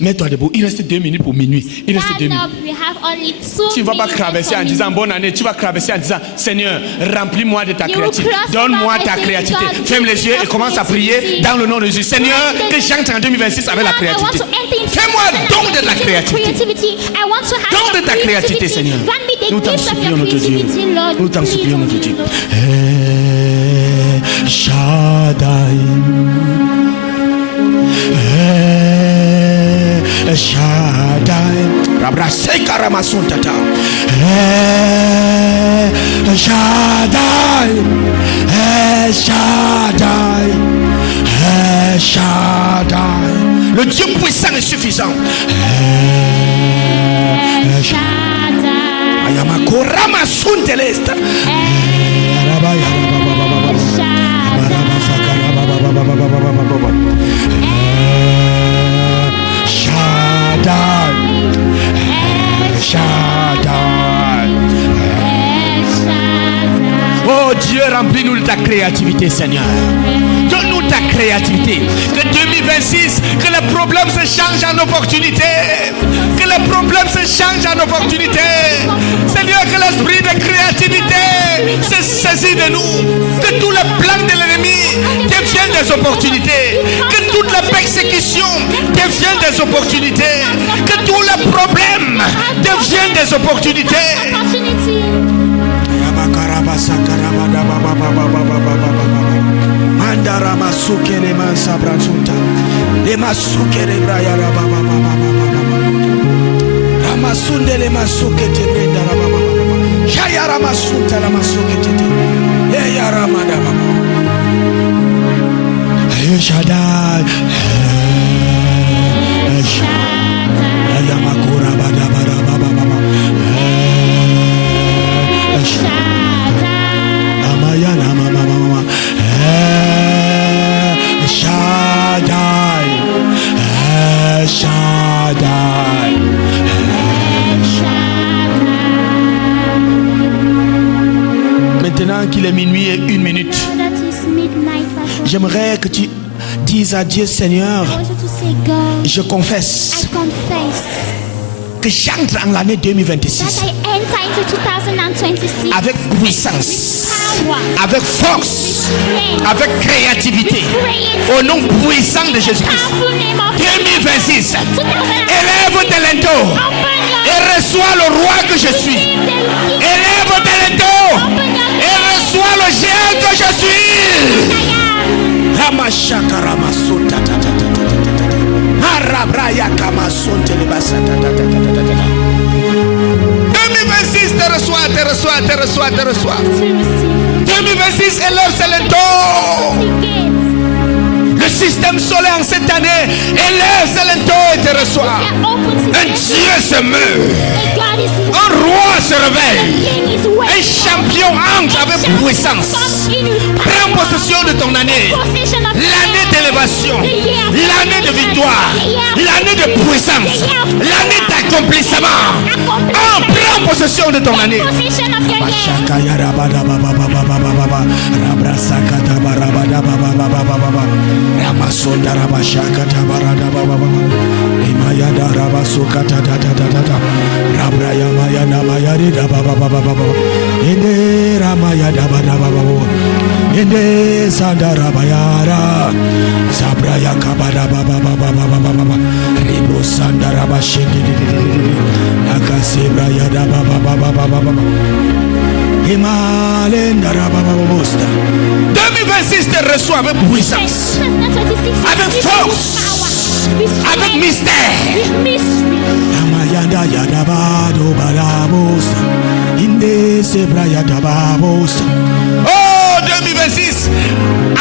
Mets-toi debout. Il reste 2 minutes pour minuit. Il reste 2 minutes. Tu ne vas pas traverser en disant bonne année. Tu vas traverser en disant Seigneur, remplis-moi de ta créativité. Donne-moi ta créativité. Ferme les yeux et commence à prier dans le nom de Jésus. Seigneur, que j'entre en 2026 avec la créativité. Fais-moi don de la créativité. Don de ta créativité, Seigneur. Nous t'en supplions, notre Dieu. Nous t'en supplions, notre Dieu. Shaddai. Shaddai, Rabra Sekaramasun Tata. Shaddai, Shaddai, Shaddai. Le Dieu puissant et suffisant. Shaddai. Ayamakora Sun Telesta. Oh Dieu, remplis-nous de ta créativité, Seigneur. Donne-nous ta créativité. Que 2026, que les problèmes se changent en opportunité. Que les problèmes se changent en opportunité. Seigneur, que l'esprit de créativité se saisit de nous. Que tous les plans de l'ennemi deviennent des opportunités. Que toutes les persécutions deviennent des opportunités. Que tous les problèmes deviennent des opportunités. Mandara masuke le mansa bransunta le masuke le braya la baba ramasunde le masuke te brenda la baba jaya ramasunta la masuke te le ya ramada baba ayo Shaddai aya makura bada bara baba baba amayana mama mama Shaddai, Shaddai, Maintenant qu'il est minuit et 1 minute, j'aimerais que tu dises à Dieu, Seigneur, je confesse que j'entre en l'année 2026 avec puissance, avec force, avec créativité, au nom puissant de Jésus-Christ. 2026, élève tes lenteaux et reçois le roi que je suis. Élève tes lenteaux et reçois le géant que je suis. 2026, te reçois. 2026, élève ses lenteaux. Le système solaire en cette année élève ses lenteaux et te reçoit. Un Dieu se meurt. Un roi se réveille. Un champion entre avec puissance. Prends possession de ton année. L'année d'élévation. L'année de victoire. L'année de puissance. L'année d'accomplissement. Prends possession de ton année. Ramasonda Rabashaka Tabarada Baba Imayada Rabasukata Tata Rabraya Mayana Mayari Baba Inde Ramayada Baba Inde Sandara Bayara Sabraya Kabada Baba Ribro Sandara Bashindi Nakasibra Yada Baba Himalenda Rababosta. 2026 te reçoit avec puissance, avec force, avec mystère. Amayanda Yadabado Balabosta. Inde Sebra Yadababosta. Oh 2026,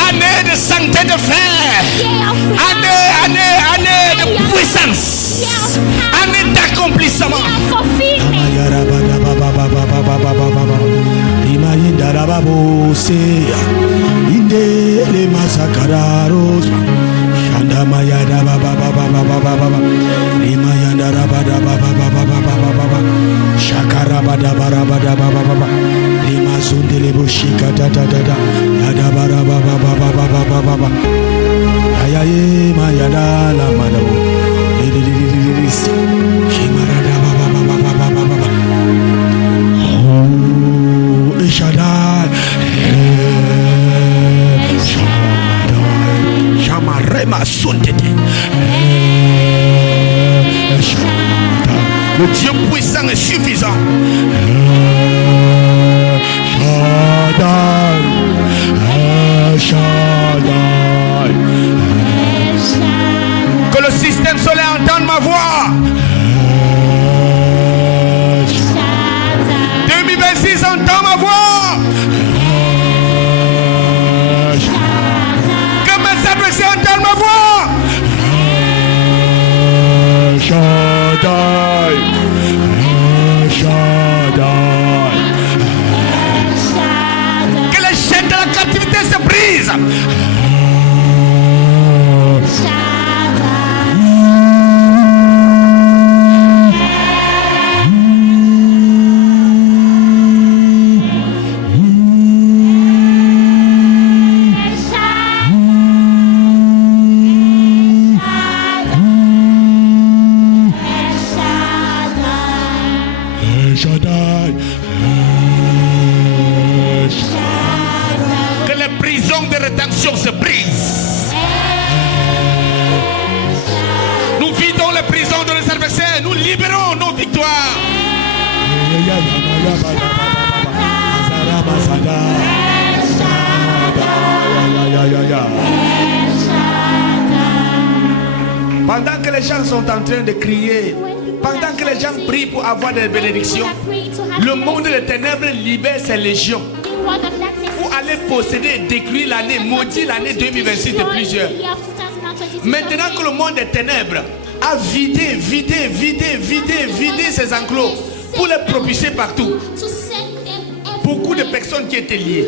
année de santé de fer. Année de puissance. Année d'accomplissement. Imayinda Rababose Inde le Masakararos Shanda Mayada Baba Imayanda Rabada Baba Shakarabada Barabada Baba Imazundele Bushika Tata Yada Barababa Ayaye Mayada La Madabo Le Dieu puissant et suffisant. Que le système solaire entende ma voix. 2026 entend ma voix. Que mes adversaires entendent ma voix. Que les chaînes de la captivité se brisent. Que les prisons de rétention se brisent. Nous vidons les prisons de nos adversaires. Nous libérons nos victoires. Pendant que les gens sont en train de crier, pendant que les gens prient pour avoir des bénédictions, le monde des ténèbres libère ses légions pour aller posséder et détruire l'année, maudire l'année 2026 de plusieurs. Maintenant que le monde des ténèbres a vidé ses enclos pour les propulser partout, beaucoup de personnes qui étaient liées,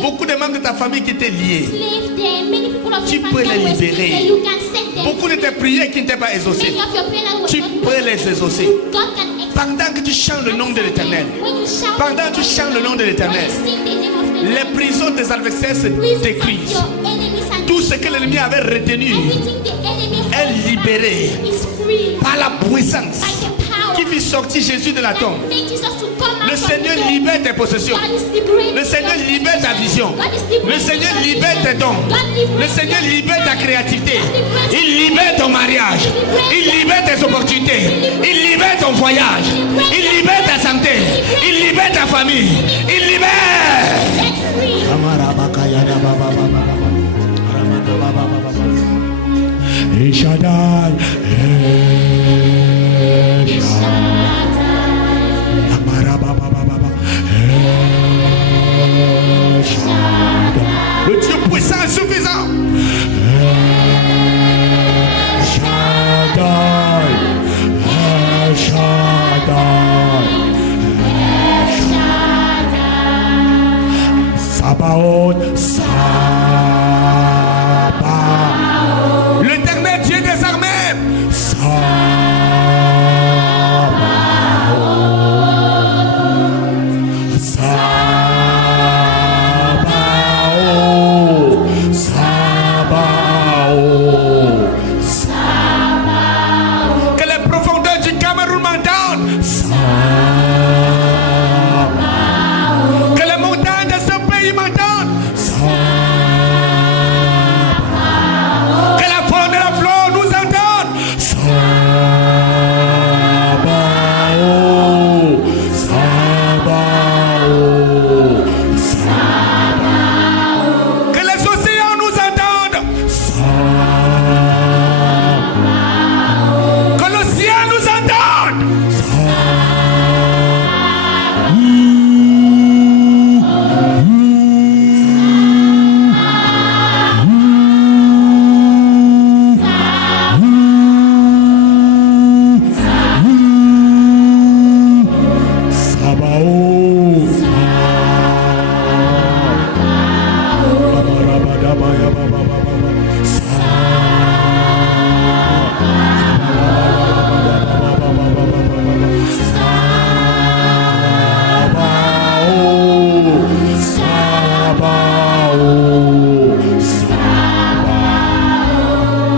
beaucoup de membres de ta famille qui étaient liés, tu peux les libérer. Beaucoup de tes prières qui n'étaient pas exaucées, tu peux les exaucer. Pendant que tu chantes le nom de l'Éternel, pendant que tu chantes le nom de l'Éternel, les prisons des adversaires se détruisent. Tout ce que l'ennemi avait retenu est libéré par la puissance qui fit sortir Jésus de la tombe. Le Seigneur libère tes possessions. Le Seigneur libère ta vision. Le Seigneur libère tes dons. Le Seigneur libère ta créativité. Il libère ton mariage. Il libère tes opportunités. Il libère ton voyage. Il libère ta santé. Il libère ta famille. Il libère. Le Dieu puissant et suffisant. Sabaoth, Sabaoth. L'Éternel Dieu des armées. Sabaoth. Sabaoth. Sabaoth. Sabaoth. Que les profondeurs du Cameroun m'entendent. Sabaoth. Que les montagnes de ce pays m'entendent. Sabaoth. Que la faune et la flore nous entendent. Sabaoth. Sabaoth. Sabaoth. Que les océans nous entendent. Sabaoth. Que le ciel nous entende.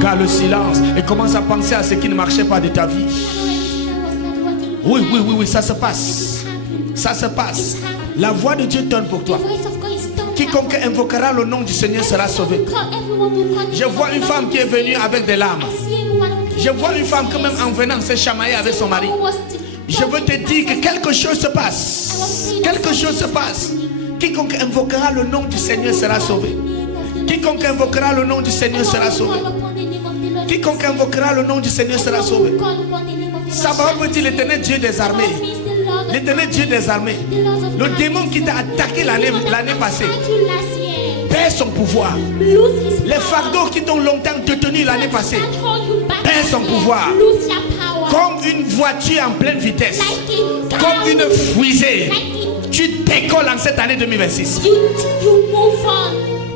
Garde le silence et commence à penser à ce qui ne marchait pas de ta vie. Oui, ça se passe. Ça se passe. La voix de Dieu donne pour toi. Quiconque invoquera le nom du Seigneur sera sauvé. Je vois une femme qui est venue avec des larmes. Je vois une femme quand même en venant se chamailler avec son mari. Je veux te dire que quelque chose se passe. Quelque chose se passe. Quiconque invoquera le nom du Seigneur sera sauvé. Quiconque invoquera le nom du Seigneur sera sauvé. Quiconque invoquera le nom du Seigneur sera sauvé. Sabaoth veut dire l'Éternel Dieu des armées. L'Éternel Dieu des armées. Le démon qui t'a attaqué l'année passée perd son pouvoir. Les fardeaux qui t'ont longtemps détenu l'année passée perd son pouvoir. Comme une voiture en pleine vitesse, comme une fusée, tu décolles en cette année 2026.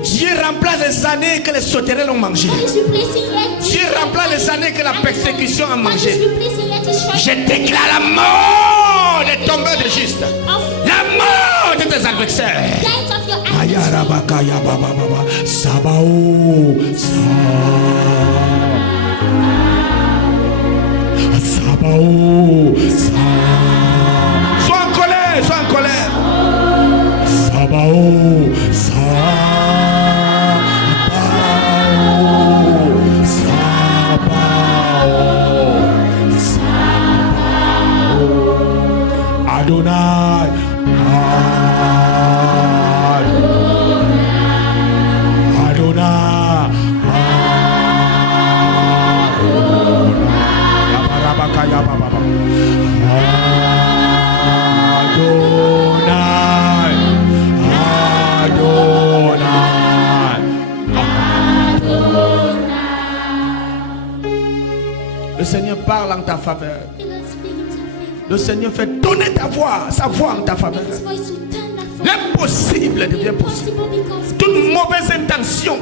Dieu remplace les années que les sauterelles ont mangées. Dieu remplace les années que la persécution a mangées. Je déclare la mort des tombeurs de justes, la mort de tes adversaires. Sabaoth, sois en colère, sois en colère. Sabaoth, Adonai, Le Seigneur parle en ta faveur. Le Seigneur fait donner ta voix, sa voix en ta faveur. L'impossible devient possible. Toute mauvaise intention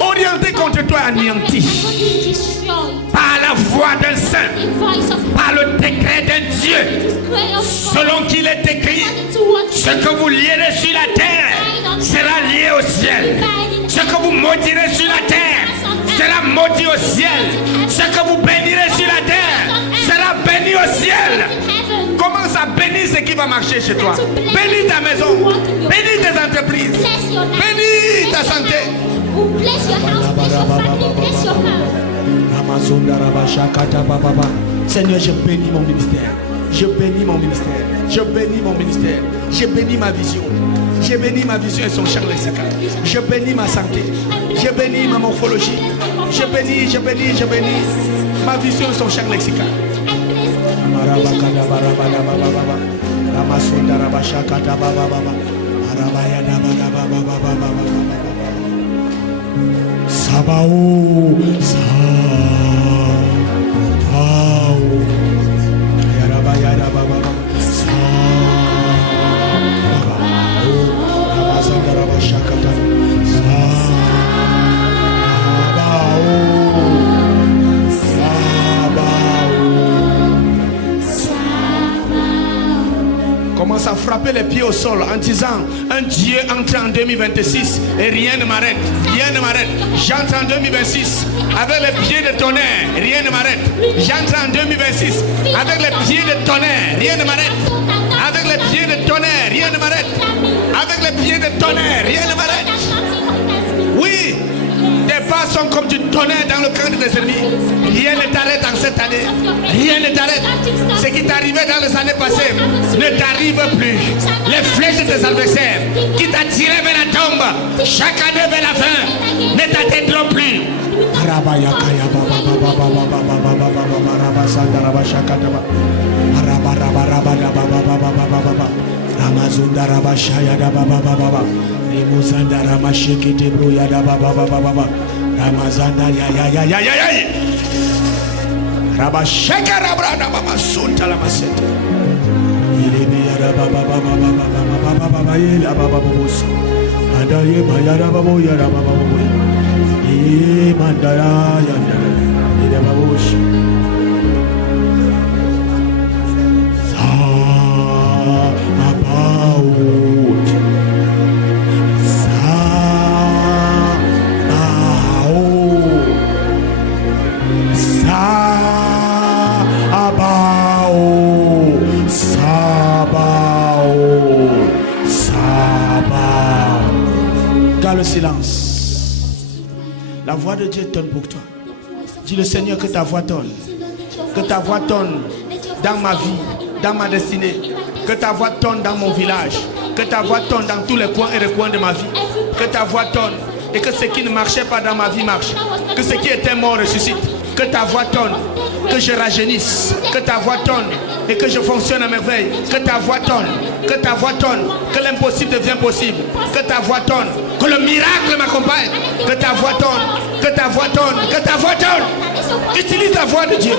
orientée contre toi anéantie. Par la voix d'un saint, par le décret d'un Dieu, selon qu'il est écrit, ce que vous lierez sur la terre sera lié au ciel. Ce que vous maudirez sur la terre sera maudit au ciel. Ce que vous bénirez sur la terre sera béni au ciel. Commence à bénir ce qui va marcher chez toi. Bénis ta maison. Bénis tes entreprises. Bénis ta santé. Seigneur, je bénis mon ministère. Je bénis mon ministère. Je bénis mon ministère. Je bénis ma vision. Je bénis ma vision et son champ lexical. Je bénis ma santé. Je bénis ma morphologie. Je bénis ma vision et son champ lexical. Sabaoth, Commence à frapper les pieds au sol en disant: un Dieu entre en 2026 et rien ne m'arrête. Rien ne m'arrête. J'entre en 2026 avec les pieds de tonnerre. Rien ne m'arrête. J'entre en 2026 avec les pieds de tonnerre. Rien ne m'arrête. Avec les pieds de tonnerre. Rien ne m'arrête. Avec les pieds de tonnerre. Rien ne m'arrête. Oui, tes pas sont comme du tonnerre dans le camp de tes ennemis. Rien ne t'arrête en cette année. Rien ne t'arrête. Ce qui t'arrivait dans les années passées ne t'arrive plus. Les flèches de tes adversaires qui t'attiraient vers la tombe chaque année vers la fin ne t'atteindront plus. Ramazanda ya Rabashaka Rabrada Baba Sunta la Maseta. Ilibia Baba Baba Yela Baba Bus. Adaye Mayara Babo Yara Baba Boy. Mandara Yandara. Ida Babush. Le silence. La voix de Dieu donne pour toi. Dis le Seigneur que ta voix tonne. Que ta voix tonne dans ma vie, dans ma destinée. Que ta voix tonne dans mon village. Que ta voix tonne dans tous les coins et recoins de ma vie. Que ta voix tonne et que ce qui ne marchait pas dans ma vie marche. Que ce qui était mort ressuscite. Que ta voix tonne, que je rajeunisse. Que ta voix tonne et que je fonctionne à merveille. Que ta voix tonne, que ta voix tonne, que l'impossible devienne possible. Que ta voix tonne, que le miracle m'accompagne. Que ta voix tonne, que ta voix tonne, que ta voix tonne. Utilise la voix de Dieu.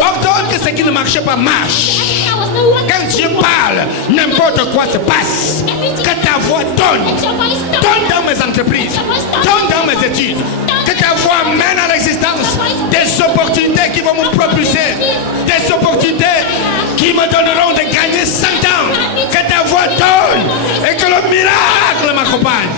Ordonne que ce qui ne marche pas marche. Quand Dieu parle, n'importe quoi se passe. Que ta voix tonne. Tonne dans mes entreprises. Tonne dans mes études. Que ta voix mène à l'existence des opportunités qui vont me propulser. Des opportunités qui me donneront de gagner 100 ans. Que ta voix tonne et que le miracle m'accompagne.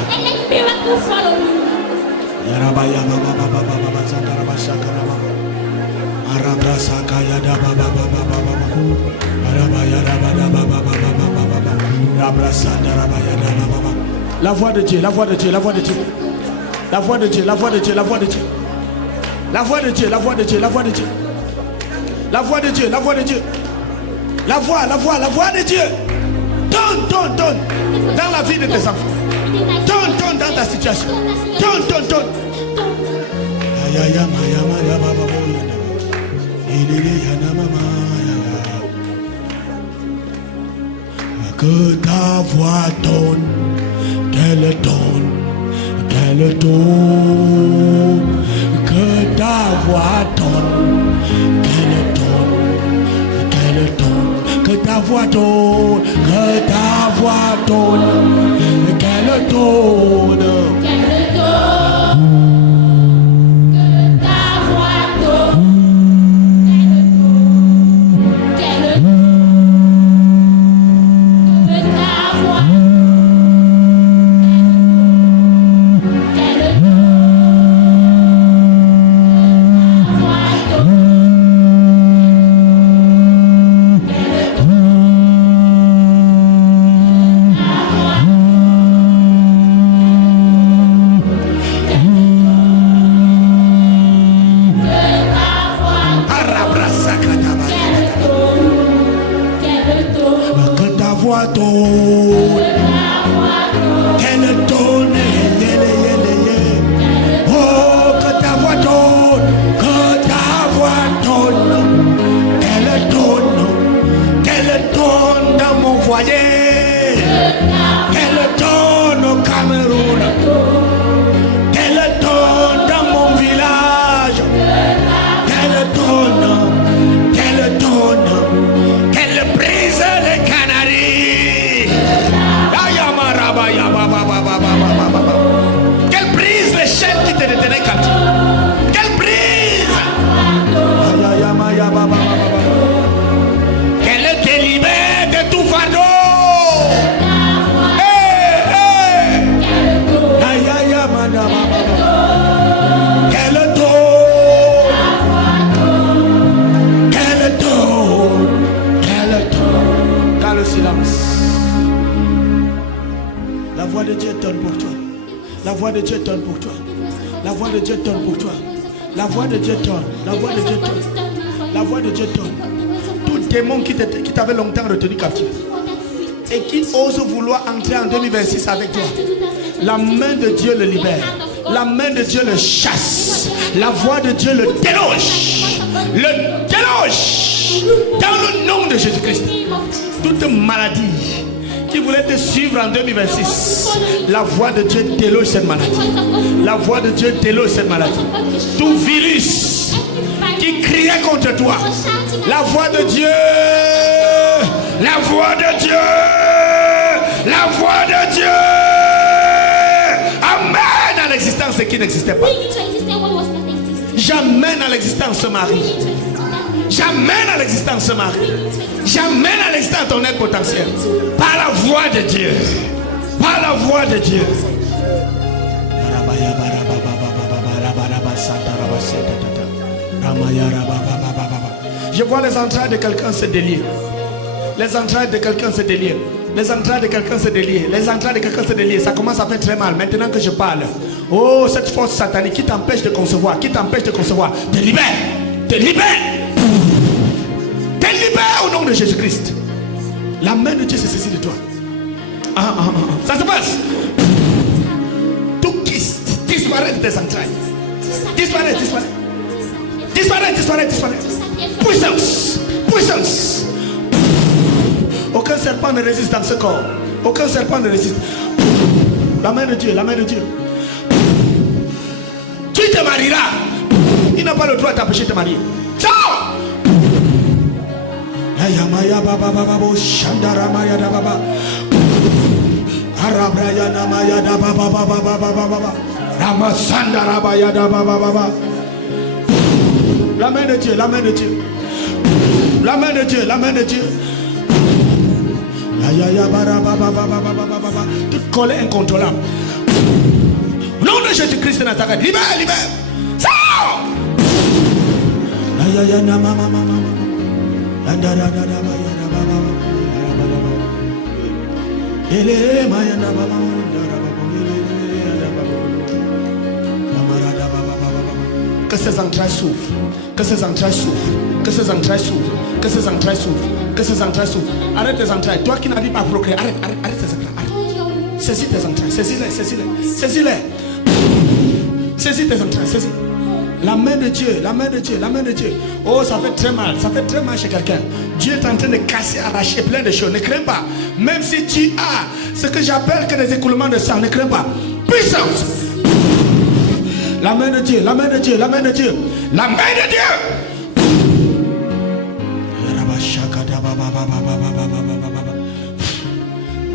La voix de Dieu, la voix de Dieu, la voix de Dieu. La voix de Dieu, la voix de Dieu, la voix de Dieu. La voix de Dieu, la voix de Dieu, la voix de Dieu. La voix de Dieu, la voix de Dieu. La voix, la voix, la voix de Dieu. Donne, donne, donne. Dans la vie de tes enfants. Donne, donne dans ta situation. Donne, donne, donne. Que ta voix donne, qu'elle donne, qu'elle donne. Que ta voix donne, qu'elle donne, qu'elle donne. Que ta voix donne, que ta voix donne, qu'elle donne. La voix de Dieu donne pour toi. La voix de Dieu donne pour toi. La voix de Dieu donne. La voix de Dieu donne. La voix de Dieu donne. Tout démon qui t'avait longtemps retenu captif et qui ose vouloir entrer en 2026 avec toi, la main de Dieu le libère. La main de Dieu le chasse. La voix de Dieu le déloge. Le déloge. Dans le nom de Jésus-Christ. Toute maladie qui voulait te suivre en 2026, la voix de Dieu déloge cette maladie. La voix de Dieu déloge cette maladie. Tout virus qui criait contre toi, la voix de Dieu, la voix de Dieu, la voix de Dieu amène à l'existence ce qui n'existait pas. J'amène à l'existence ce mari. J'amène à l'existence ce mari. J'amène à l'existence ton aide potentielle. Par la voix de Dieu. Par la voix de Dieu. Je vois les entrailles de quelqu'un se délier. Les entrailles de quelqu'un se délier. Les entrailles de quelqu'un se délient. Les entrailles de quelqu'un se délient. Ça commence à faire très mal. Maintenant que je parle. Oh, cette force satanique qui t'empêche de concevoir. Qui t'empêche de concevoir. Te libère. Te libère. Te libère au nom de Jésus-Christ. La main de Dieu se saisit de toi. Ça se passe. Tout kiss. Disparaît de tes entrailles. Disparaît, disparaît. Disparaît, disparaît, disparaît. Puissance. Puissance. Aucun serpent ne résiste dans ce corps. Aucun serpent ne résiste. La main de Dieu, la main de Dieu. Tu te marieras. Il n'a pas le droit de t'empêcher de te marier. Ciao. La main de Dieu, la main de Dieu. La main de Dieu, la main de Dieu. Toute colère incontrôlable. Au nom de Jésus-Christ de Nazareth, libère, libère. Sors. Que ces entrailles souffrent. Que ces entrailles souffrent. Que ces entrailles souffrent. Que ces entrailles souffrent. Que ces entrailles souffrent. Arrête tes entrailles. Toi qui n'arrives pas à procréer. Arrête tes entrailles. Arrête. Saisis tes entrailles. Saisis-les. Saisis-les. Saisis-les. Saisis tes entrailles. Saisis. La main de Dieu. La main de Dieu. La main de Dieu. Oh, ça fait très mal. Ça fait très mal chez quelqu'un. Dieu est en train de casser, arracher plein de choses. Ne crains pas. Même si tu as ce que j'appelle que des écoulements de sang. Ne crains pas. Puissance. La main de Dieu, la main de Dieu, la main de Dieu, la main de Dieu.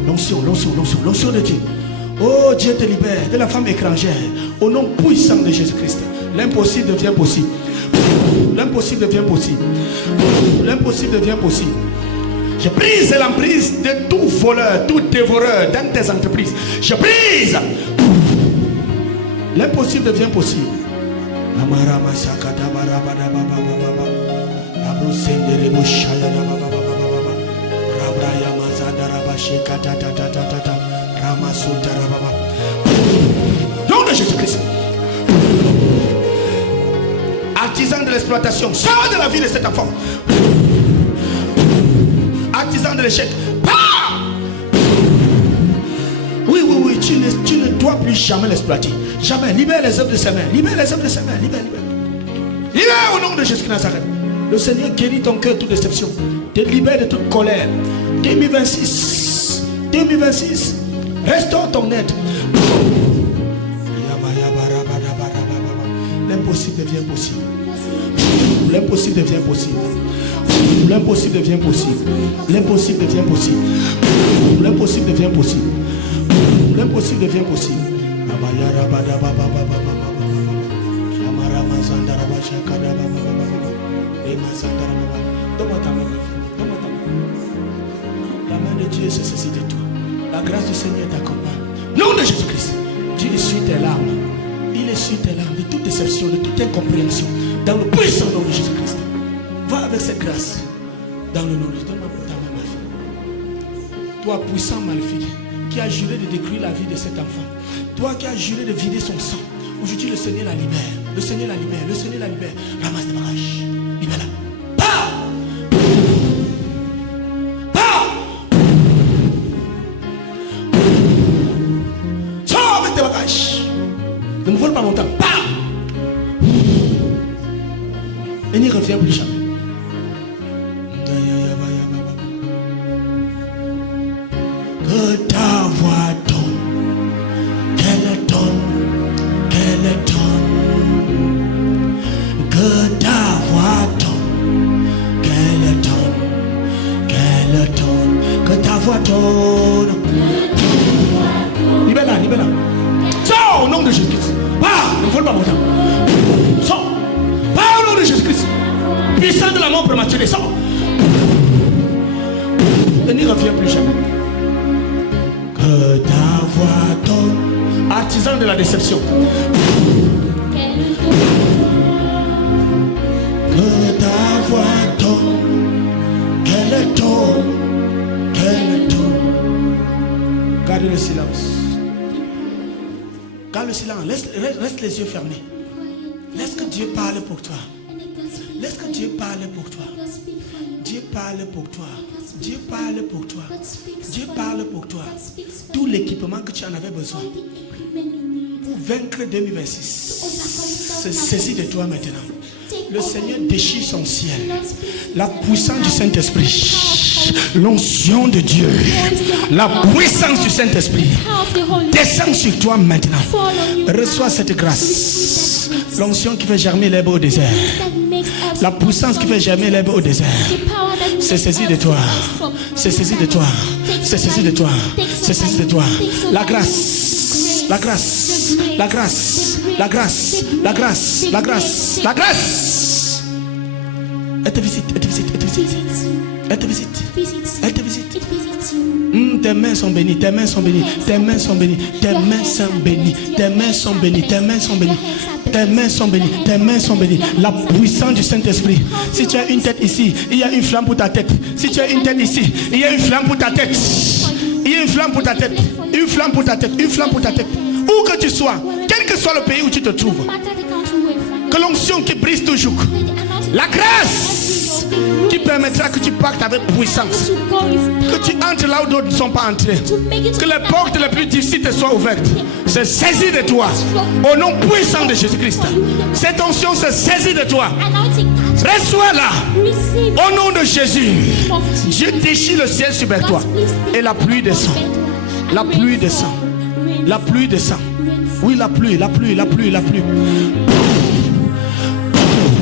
L'onction, l'onction, l'onction, l'onction de Dieu. Oh, Dieu te libère de la femme étrangère. Au nom puissant de Jésus-Christ. L'impossible devient possible. L'impossible devient possible. L'impossible devient possible. Je brise l'emprise de tout voleur, tout dévoreur dans tes entreprises. Je brise. L'impossible devient possible. Nom de Jésus-Christ. Artisan de l'exploitation, sors de la vie de cet enfant. Artisan de l'échec. Oui, tu ne dois plus jamais l'exploiter. Jamais. Libère les œuvres de ses mains. Libère les œuvres de ses mains. Libère, libère. Libère au nom de Jésus Nazareth. Le Seigneur guérit ton cœur de toute déception. Te libère de toute colère. 2026. 2026. Restaure ton aide. L'impossible devient possible. L'impossible devient possible. L'impossible devient possible. L'impossible devient possible. L'impossible devient possible. L'impossible devient possible. Donne-moi ta main. Donne-moi ta main. La main de Dieu se saisit de toi. La grâce du Seigneur t'accompagne. Nom de Jésus-Christ. Dieu essuie tes larmes. Il essuie tes larmes de toute déception, de toute incompréhension. Dans le puissant nom de Jésus-Christ. Va avec cette grâce. Dans le nom de Jésus. Donne-moi ta main, ma fille. Toi, puissant maléfique, qui a juré de détruire la vie de cet enfant. Toi qui as juré de vider son sang. Aujourd'hui, le Seigneur la libère. Le Seigneur la libère. Le Seigneur la libère. Ramasse tes bagages. Libère-la. Pars! Pars! Sors avec tes bagages. Ne me vole pas mon temps. Pars! Et n'y reviens plus jamais. Que ta voix donne, qu'elle donne, qu'elle donne. Que ta voix donne, qu'elle donne, qu'elle donne. Que ta voix donne. Libère-la, libère-la. Sors au nom de Jésus-Christ. Pars, ne vole pas mon temps. Sors. Pars au nom de Jésus-Christ. Puissant de la mort prématurée, sors. Et n'y reviens plus jamais. Que ta voix donne, artisan de la déception. Que ta voix donne, qu'elle donne, qu'elle donne. silence. Reste les yeux fermés. Laisse que Dieu parle pour toi. Laisse que Dieu parle pour toi. Dieu parle pour toi. Dieu parle pour toi. Dieu parle pour toi. Tout l'équipement que tu en avais besoin pour vaincre 2026 se saisit de toi maintenant. Le Seigneur déchire son ciel. La puissance du Saint-Esprit, l'onction de Dieu, la puissance du Saint-Esprit descend sur toi maintenant. Reçois cette grâce. L'onction qui fait germer l'herbe au désert. La puissance qui fait germer l'herbe au désert. C'est saisi de toi. C'est saisi de toi. C'est saisi de toi. C'est saisi de toi. La grâce. La grâce. La grâce. La grâce. La grâce. La grâce. La grâce. Elle te visite. Elle te visite. Elle te visite. Elle te visite. Elle te visite. Tes mains sont bénies. Tes mains sont bénies. Tes mains sont bénies. Tes mains sont bénies. Tes mains sont bénies. Tes mains sont bénies. Tes mains sont bénies, tes mains sont bénies. La puissance du Saint-Esprit. Si tu as une tête ici, il y a une flamme pour ta tête. Si tu as une tête ici, il y a une flamme pour ta tête. Il y a une flamme pour ta tête. Une flamme pour ta tête. Une flamme pour ta tête. Où que tu sois, quel que soit le pays où tu te trouves, que l'onction qui brise toujours, la grâce qui permettra que tu partes avec puissance, que tu entres là où d'autres ne sont pas entrés, que les portes les plus difficiles te soient ouvertes, se saisit de toi au nom puissant de Jésus-Christ. Cette onction se saisit de toi. Reçois-la au nom de Jésus. Dieu déchire le ciel sur toi et la pluie descend. La pluie descend. La pluie descend. Oui, la pluie, la pluie, la pluie, la pluie.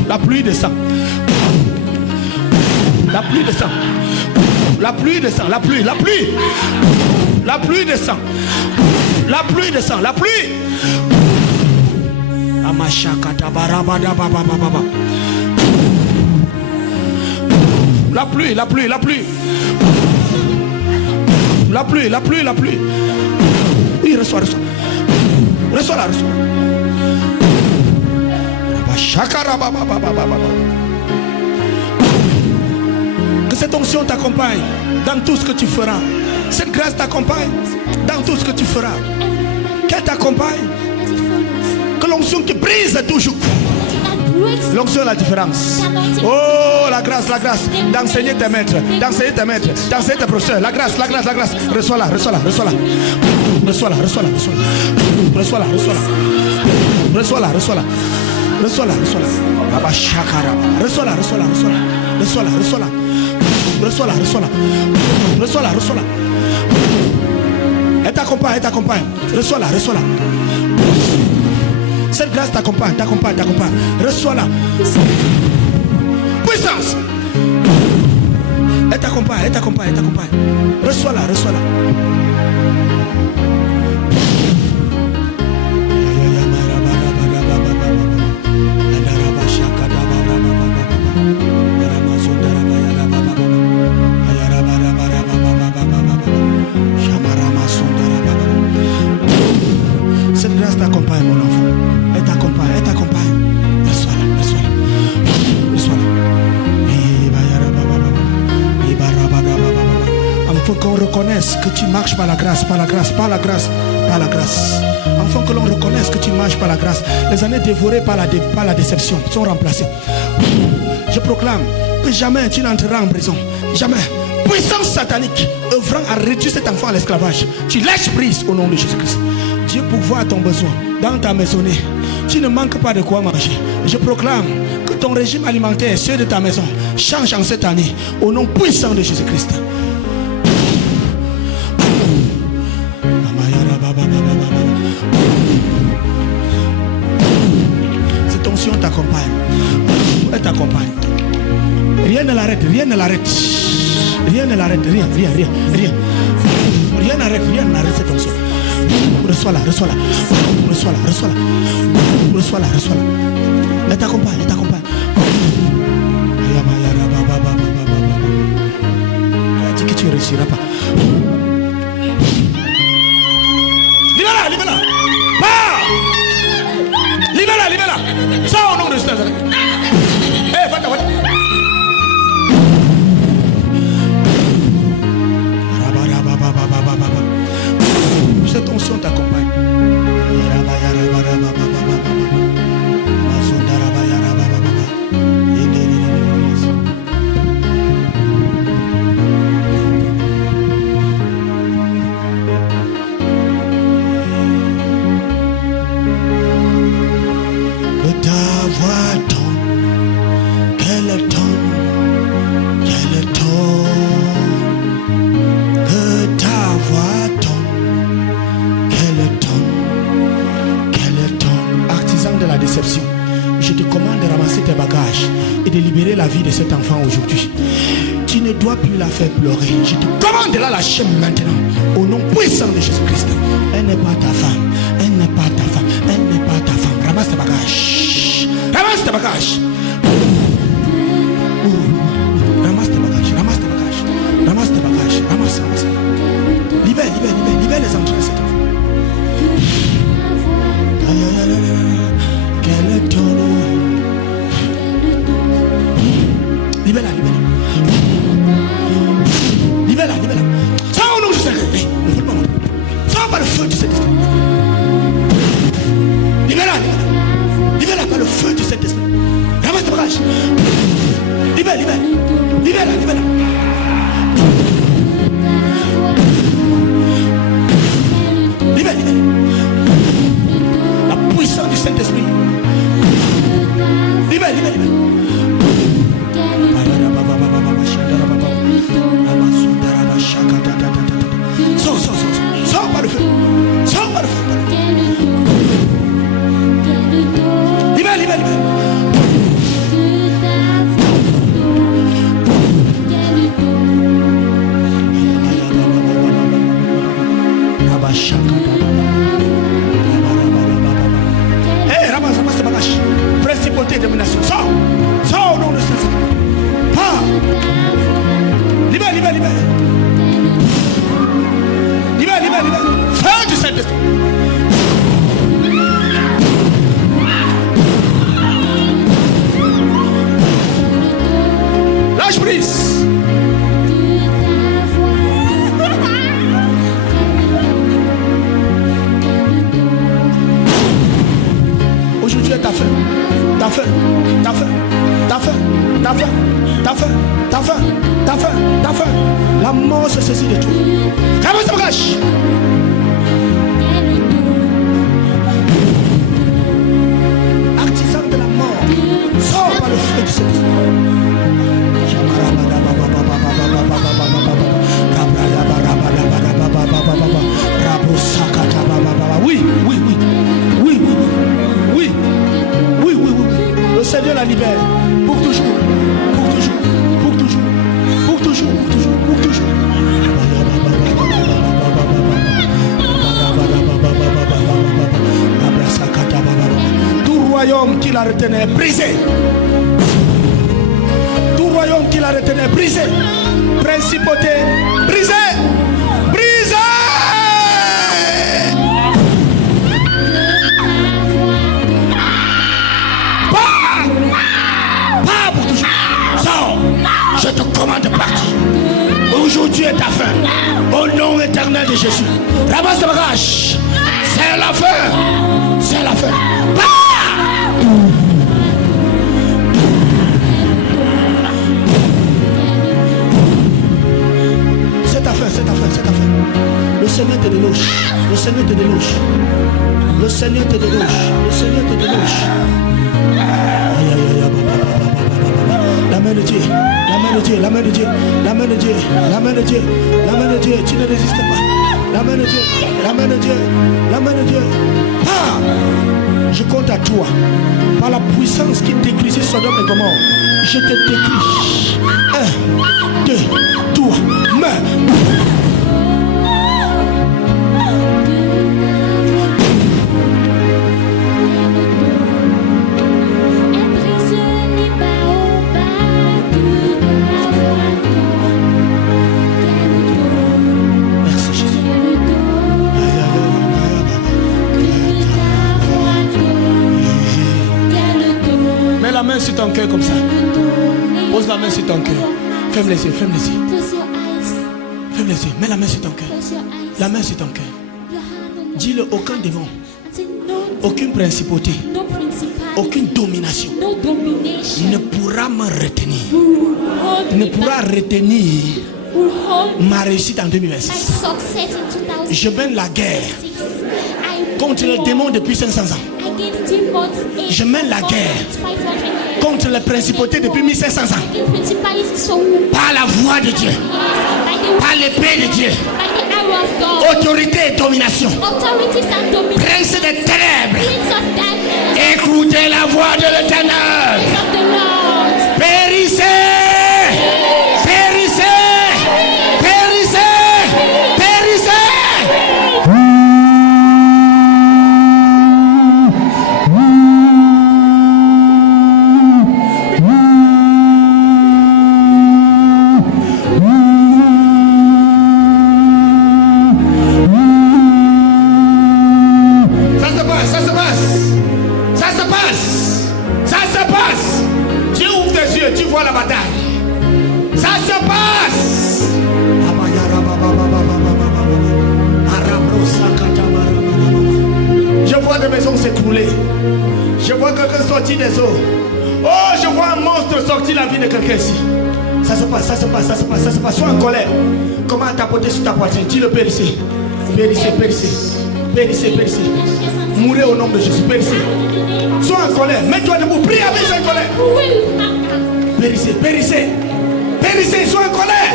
La pluie descend. La pluie descend. La pluie descend. La pluie, la pluie. La pluie descend. La pluie descend. La pluie. La pluie, la pluie, la pluie. La pluie, la pluie, la pluie. Oui, reçois, reçois. Reçois la, reçois. Que cette onction t'accompagne dans tout ce que tu feras. Cette grâce t'accompagne dans tout ce que tu feras. Qu'elle t'accompagne. Que l'onction qui brise toujours. L'onction est la différence. Oh, la grâce, d'enseigner tes maîtres, d'enseigner tes maîtres, d'enseigner tes professeurs. La grâce, la grâce, la grâce. Reçois-la, reçois-la, reçois-la. Reçois-la, reçois-la, reçois-la. Reçois-la, reçois-la. Reçois-la, reçois-la. Reçois-la, reçois-la. Reçois-la, reçois-la, reçois-la. Reçois-la, reçois-la. Reçois-la, reçois-la. Reçois-la, reçois-la. Elle t'accompagne, elle t'accompagne. Reçois-la, reçois-la. Cette grâce t'accompagne, t'accompagne, t'accompagne. Reçois-la. Puissance. Elle t'accompagne, elle t'accompagne, elle t'accompagne. Reçois-la, reçois-la. Cette grâce t'accompagne, mon enfant. Elle t'accompagne, elle t'accompagne. Reçois-la, reçois-la. Reçois-la. Afin qu'on reconnaisse que tu marches par la grâce, par la grâce, par la grâce, par la grâce. Afin que l'on reconnaisse que tu marches par la grâce. Les années dévorées par la déception sont remplacées. Je proclame que jamais tu n'entreras en prison. Jamais. Puissance satanique œuvrant à réduire cet enfant à l'esclavage. Tu lâches prise au nom de Jésus-Christ. Dieu pourvoit ton besoin dans ta maisonnée. Tu ne manques pas de quoi manger. Je proclame que ton régime alimentaire, ceux de ta maison, change en cette année au nom puissant de Jésus-Christ. Cette onction t'accompagne. Elle t'accompagne. Rien ne l'arrête, rien ne l'arrête. Rien ne l'arrête, rien, rien, rien, rien. Rien n'arrête cette onction. Reçois-la, reçois-la. Reçois-la, reçois-la. Reçois-la, reçois-la. Elle t'accompagne, elle t'accompagne. Elle dit que tu ne réussiras pas. Libère-la, libère-la. Pars. Libère-la, libère-la. Sors au nom de Jésus. Eh, va-t'en, va-t'en. Cette onction t'accompagne. vie de cet enfant aujourd'hui. Tu ne dois plus la faire pleurer. Je te commande de la lâcher maintenant. Au nom puissant de Jésus-Christ. Elle n'est pas ta femme. Elle n'est pas ta femme. Elle n'est pas ta femme. Ramasse tes bagages. Ramasse tes bagages. Ramasse tes bagages. Ramasse tes bagages. Ramasse tes bagages. Ramasse, ramasse. Libère, libère, libère. Libère les enfants de cet enfant. Quel est ton nom? Libère-la, libère-la. Libère-la, libère-la. Ça au nom de Jésus. Ça par le feu du Saint-Esprit. Libère-la, libère-la. Libère-la par le feu du Saint-Esprit. Ramasse tes bagages. Libère, libère. Libère-la, libère-la. Libère, libère. La puissance du Saint-Esprit. Libère, libère, libère. Sors, sors, sors, sors par le feu. Sors par le feu. Libère, libère, libère. Hey, ramasse, ramasse tes bagages. Principauté et domination. Sors. Sors au nom de Jésus. Ah. Libère, libère, libère. Libère, libère, libère. Feu du Saint-Esprit. Lâche prise. Aujourd'hui, ta faim, ta faim, ta faim, ta faim, ta faim, ta faim, ta faim, ta faim, ta faim. La mort se saisit de tout. Ramasse tes bagages. Artisan de la mort, sors par le feu du Saint-Esprit. Oui, oui, oui, oui, oui, oui, oui, oui, oui, oui. Le Seigneur la libère pour toujours, pour toujours, pour toujours, pour toujours, pour toujours, pour toujours. Tout royaume qui la retenait brisé. Tout royaume qui la retenait brisé. Principauté brisé. Brisé. Pas pour toujours. Sors. Je te commande de partir. Aujourd'hui est ta fin. Au nom éternel de Jésus. Ramasse tes bagages. C'est la fin. C'est la fin. C'est ta fin, c'est ta fin, c'est ta fin. Le Seigneur te déloge. Le Seigneur te déloge. Le Seigneur te déloge. Le Seigneur te déloge. La main de Dieu, la main de Dieu, la main de Dieu, la main de Dieu, la main de Dieu, la main de Dieu, tu ne résistes pas. La main de Dieu, la main de Dieu, la main de Dieu. Ah! Je compte à toi. Par la puissance qui détruisait Sodome et Gomorrhe, je te détruis. 1, 2, 3, main. Sur ton cœur comme ça. Pose la main sur ton cœur. Ferme les yeux, ferme les yeux. Ferme les yeux, mets la main sur ton cœur. La main sur ton cœur. Dis-le, aucun démon, aucune principauté, aucune domination ne pourra me retenir. Ne pourra retenir ma réussite en 2026. Je mène la guerre contre les démons depuis 500 ans. Je mène la guerre contre les principautés depuis 1500 ans. Par la voix de Dieu, par l'épée de Dieu, autorité et domination, prince des ténèbres, écoutez la voix de l'Éternel. Périssez Je vois quelqu'un sortir des eaux. Oh, je vois un monstre sortir la vie de quelqu'un ici. Ça se passe. Sois en colère. Comment tapoter sur ta poitrine? Dis-le, périssez. Mourez au nom de Jésus. Périssez. Sois en colère. Mets-toi debout. Prie avec sois en colère. Périssez. Sois en colère.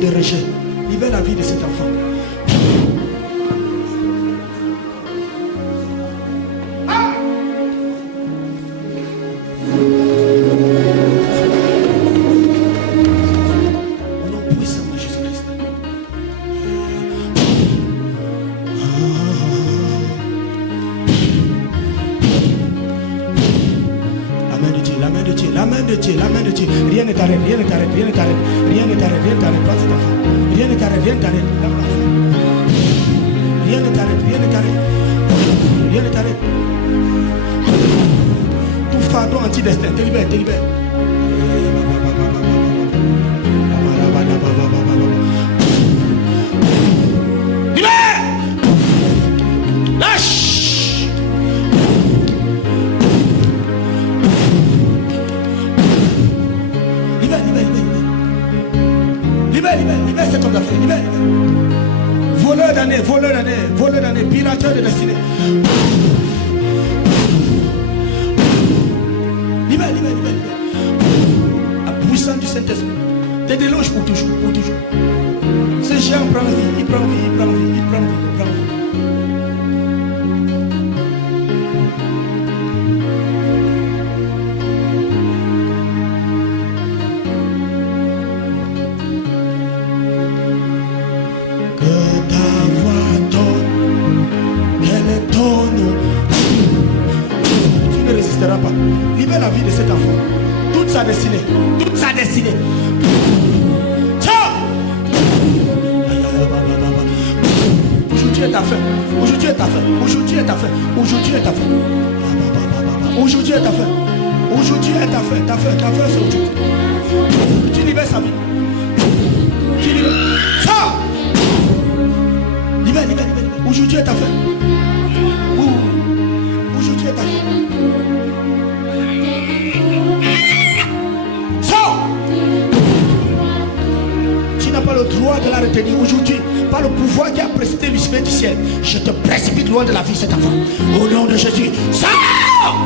De rejet, libère la vie de cet enfant. Au nom puissant de Jésus-Christ. La main de Dieu. Rien ne t'arrête. Prends cet enfant. Rien ne t'arrête. Rien ne t'arrête. Tout fardeau anti-destin, te libère. Libère! Lâche! Libère cet homme d'affaires, libère. Voleur d'année, pirateur de destinée. Libère. La puissance du Saint-Esprit te déloge pour toujours. Ce géant prend la vie, il prend vie. Pas. Libère la vie de cet enfant. Toute sa destinée. Ciao. Aujourd'hui est ta fin. Aujourd'hui est ta fin. Ta fin c'est aujourd'hui. Tu libères sa vie. Ciao. Libère. Aujourd'hui est ta fin. Aujourd'hui est ta fin. Pas le droit de la retenir aujourd'hui, par le pouvoir qui a précédé Lucifer du ciel. Je te précipite loin de la vie de cet enfant. Au nom de Jésus, sors!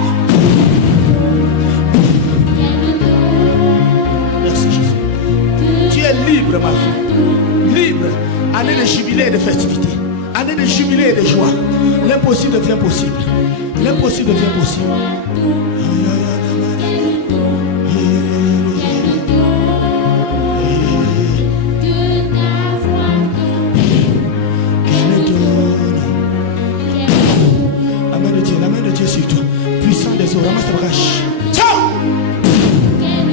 Merci Jésus. Tu es libre, ma fille. Libre. Année de jubilé et de festivité. Année de jubilé et de joie. L'impossible devient possible. La main de Dieu sur toi. Puissant des eaux, ramasse ta brache. Ciao!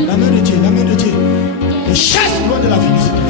La main de Dieu. Le chasse loin de la vie de cet enfant.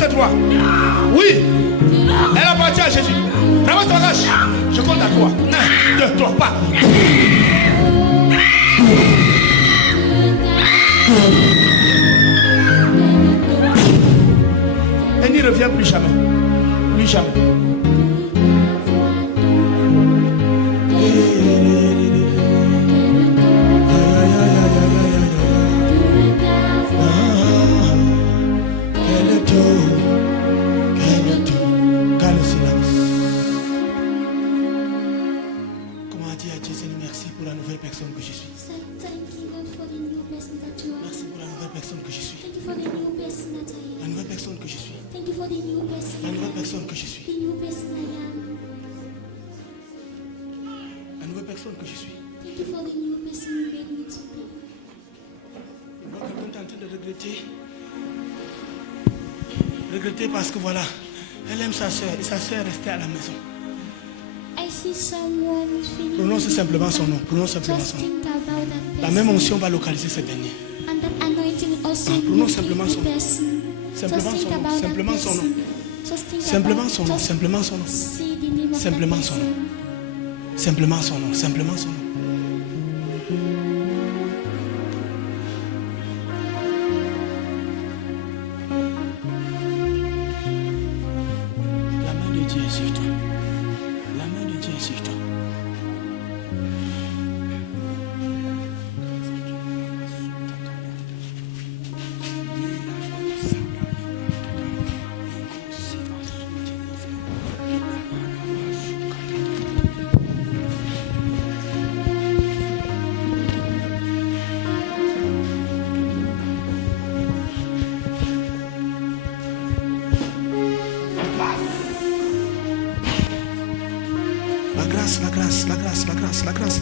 cette voix. Oui. Elle appartient à Jésus. Ramasse ta bagage. Je compte à 3. 1, 2, 3, pas. Elle n'y revient plus jamais. Plus jamais. Regretter parce que voilà, elle aime sa soeur et sa soeur est restée à la maison. Prononce simplement son nom. Prononce simplement son nom. La même onction va localiser ce dernier. Prononce simplement son nom. Simplement son nom. Simplement son nom. Simplement son nom. Simplement son nom. Simplement son nom. Simplement son nom. Simplement son nom.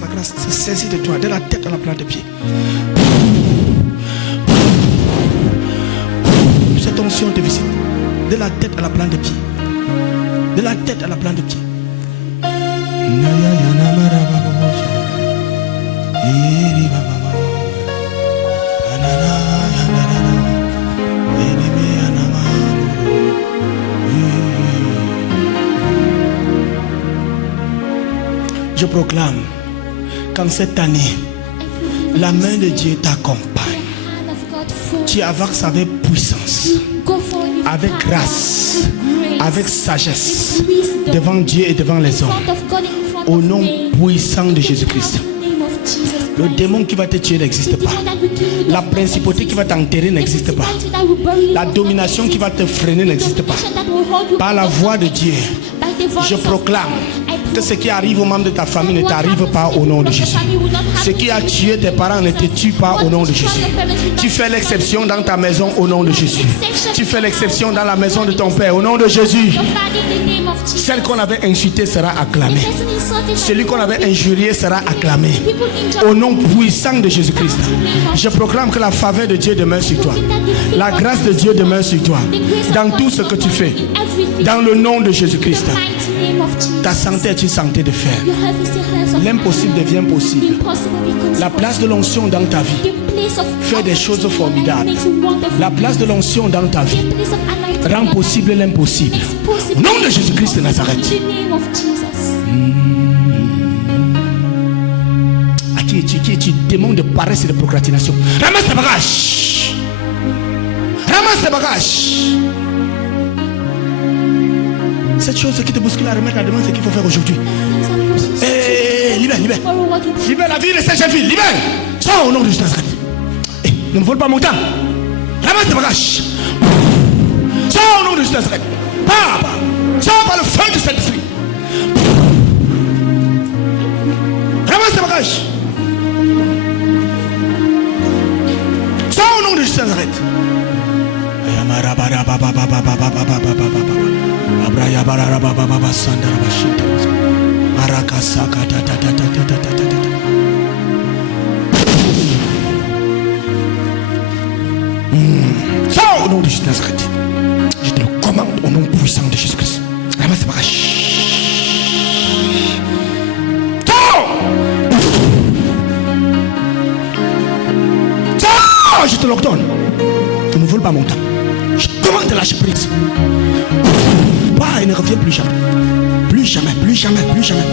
La grâce se saisit de toi, de la tête à la plante de pied. Cette onction te visite, de la tête à la plante de pied. De la tête à la plante de pied. Je proclame qu'en cette année, la main de Dieu t'accompagne. Tu avances avec puissance, avec grâce, avec sagesse, devant Dieu et devant les hommes. Au nom puissant de Jésus-Christ. Le démon qui va te tuer n'existe pas. La principauté qui va t'enterrer n'existe pas. La domination qui va te freiner n'existe pas. Par la voix de Dieu, je proclame que ce qui arrive aux membres de ta famille ne t'arrive pas au nom de Jésus. Ce qui a tué tes parents ne te tue pas au nom de Jésus. Tu fais l'exception dans ta maison au nom de Jésus. Tu fais l'exception dans la maison de ton père au nom de Jésus. Celle qu'on avait insultée sera acclamée. Celui qu'on avait injurié sera acclamé. Au nom puissant de Jésus-Christ. Je proclame que la faveur de Dieu demeure sur toi. La grâce de Dieu demeure sur toi. Dans tout ce que tu fais. Dans le nom de Jésus-Christ. Ta santé est une santé de fer. L'impossible devient possible. La place de l'onction dans ta vie fait des choses formidables. La place de l'onction dans ta vie rend possible l'impossible. Au nom de Jésus-Christ de Nazareth. Qui es-tu, démon de paresse et de procrastination? Ramasse tes bagages. Ramasse tes bagages. Cette chose qui te bouscule à remettre à demain, c'est ce qu'il faut faire aujourd'hui. Libère. Libère la vie de cette jeune fille. Libère. Sors au nom de Jésus. Ne me vole pas mon temps. Ramasse tes bagages. Sors au nom de Jésus. Sors par le feu du Saint-Esprit. Ramasse tes bagages. Sors au nom de Jésus. Sors au nom de Jésus Nazareth. Je te le commande au nom puissant de Jésus-Christ. Ramasse tes bagages. Sors! Je te l'ordonne. Ne me vole pas mon temps. Je commande de lâcher prise. Pas, il ne revient plus jamais. Plus jamais, plus jamais, plus jamais.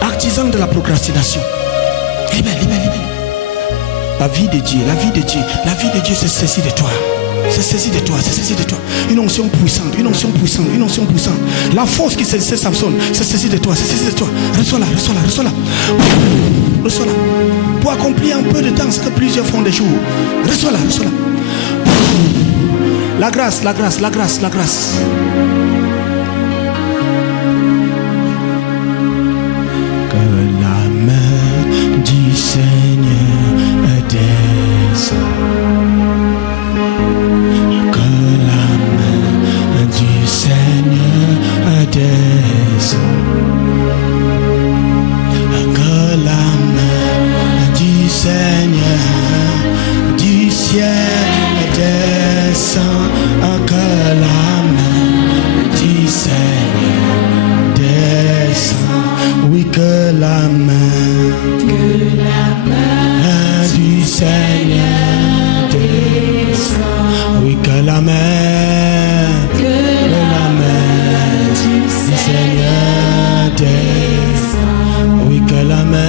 Artisan de la procrastination. Libère, libère, libère. La vie de Dieu, la vie de Dieu, la vie de Dieu se saisit de toi. Se saisit de toi, se saisit de toi. Une onction puissante, une onction puissante, une onction puissante. La force qui saisissait Samson se saisit de toi, se saisit de toi. Reçois-la, reçois-la, reçois-la. Reçois-la. Pour accomplir en peu de temps ce que plusieurs font des jours. Reçois-la, reçois-la. La grâce, la grâce, la grâce, la grâce. Que la main du Seigneur descend. Que la main du Seigneur descend. Que la main du Seigneur du ciel descend. Que la main du Seigneur descend. Oui, que la main du Seigneur descend. Oui, que la main du Seigneur descend. Oui, que la main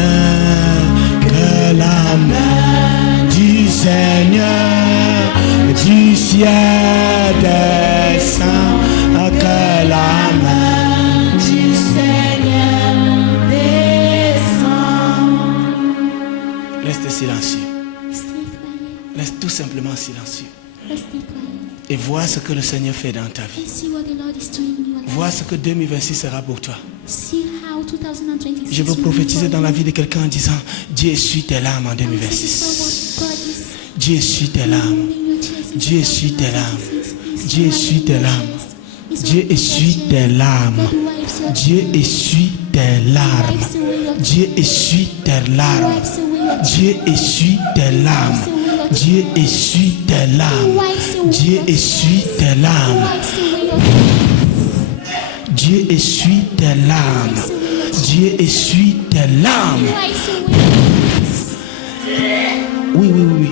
du Seigneur du ciel descend. Que la main du Seigneur descend. Reste silencieux. Reste tout simplement silencieux. Et vois ce que le Seigneur fait dans ta vie. Vois ce que 2026 sera pour toi. Je veux prophétiser dans la vie de quelqu'un en disant: Dieu essuie tes larmes en 2026. Dieu essuie tes larmes. Dieu essuie tes larmes. Dieu essuie tes larmes. Dieu essuie tes larmes. Dieu essuie tes larmes. Dieu essuie tes larmes. Dieu essuie tes larmes. Dieu essuie tes larmes. Dieu essuie tes larmes. Dieu essuie tes larmes. Dieu essuie tes larmes. Oui, oui, oui.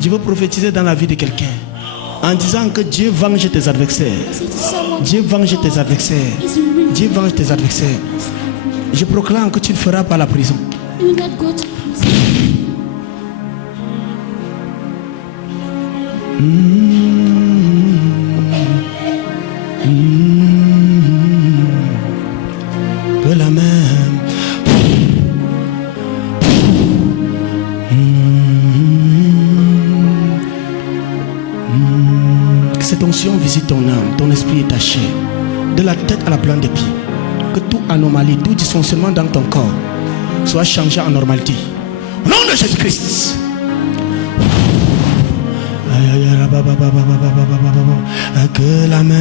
Je veux prophétiser dans la vie de quelqu'un en disant que Dieu venge tes adversaires. Dieu venge tes adversaires. Dieu venge tes adversaires. Je proclame que tu ne feras pas la prison. Que la main que cette onction visite ton âme, ton esprit et ta chair, de la tête à la plante des pieds. Que toute anomalie, tout dysfonctionnement dans ton corps soit changé en normalité. Au nom de Jésus-Christ. Que la main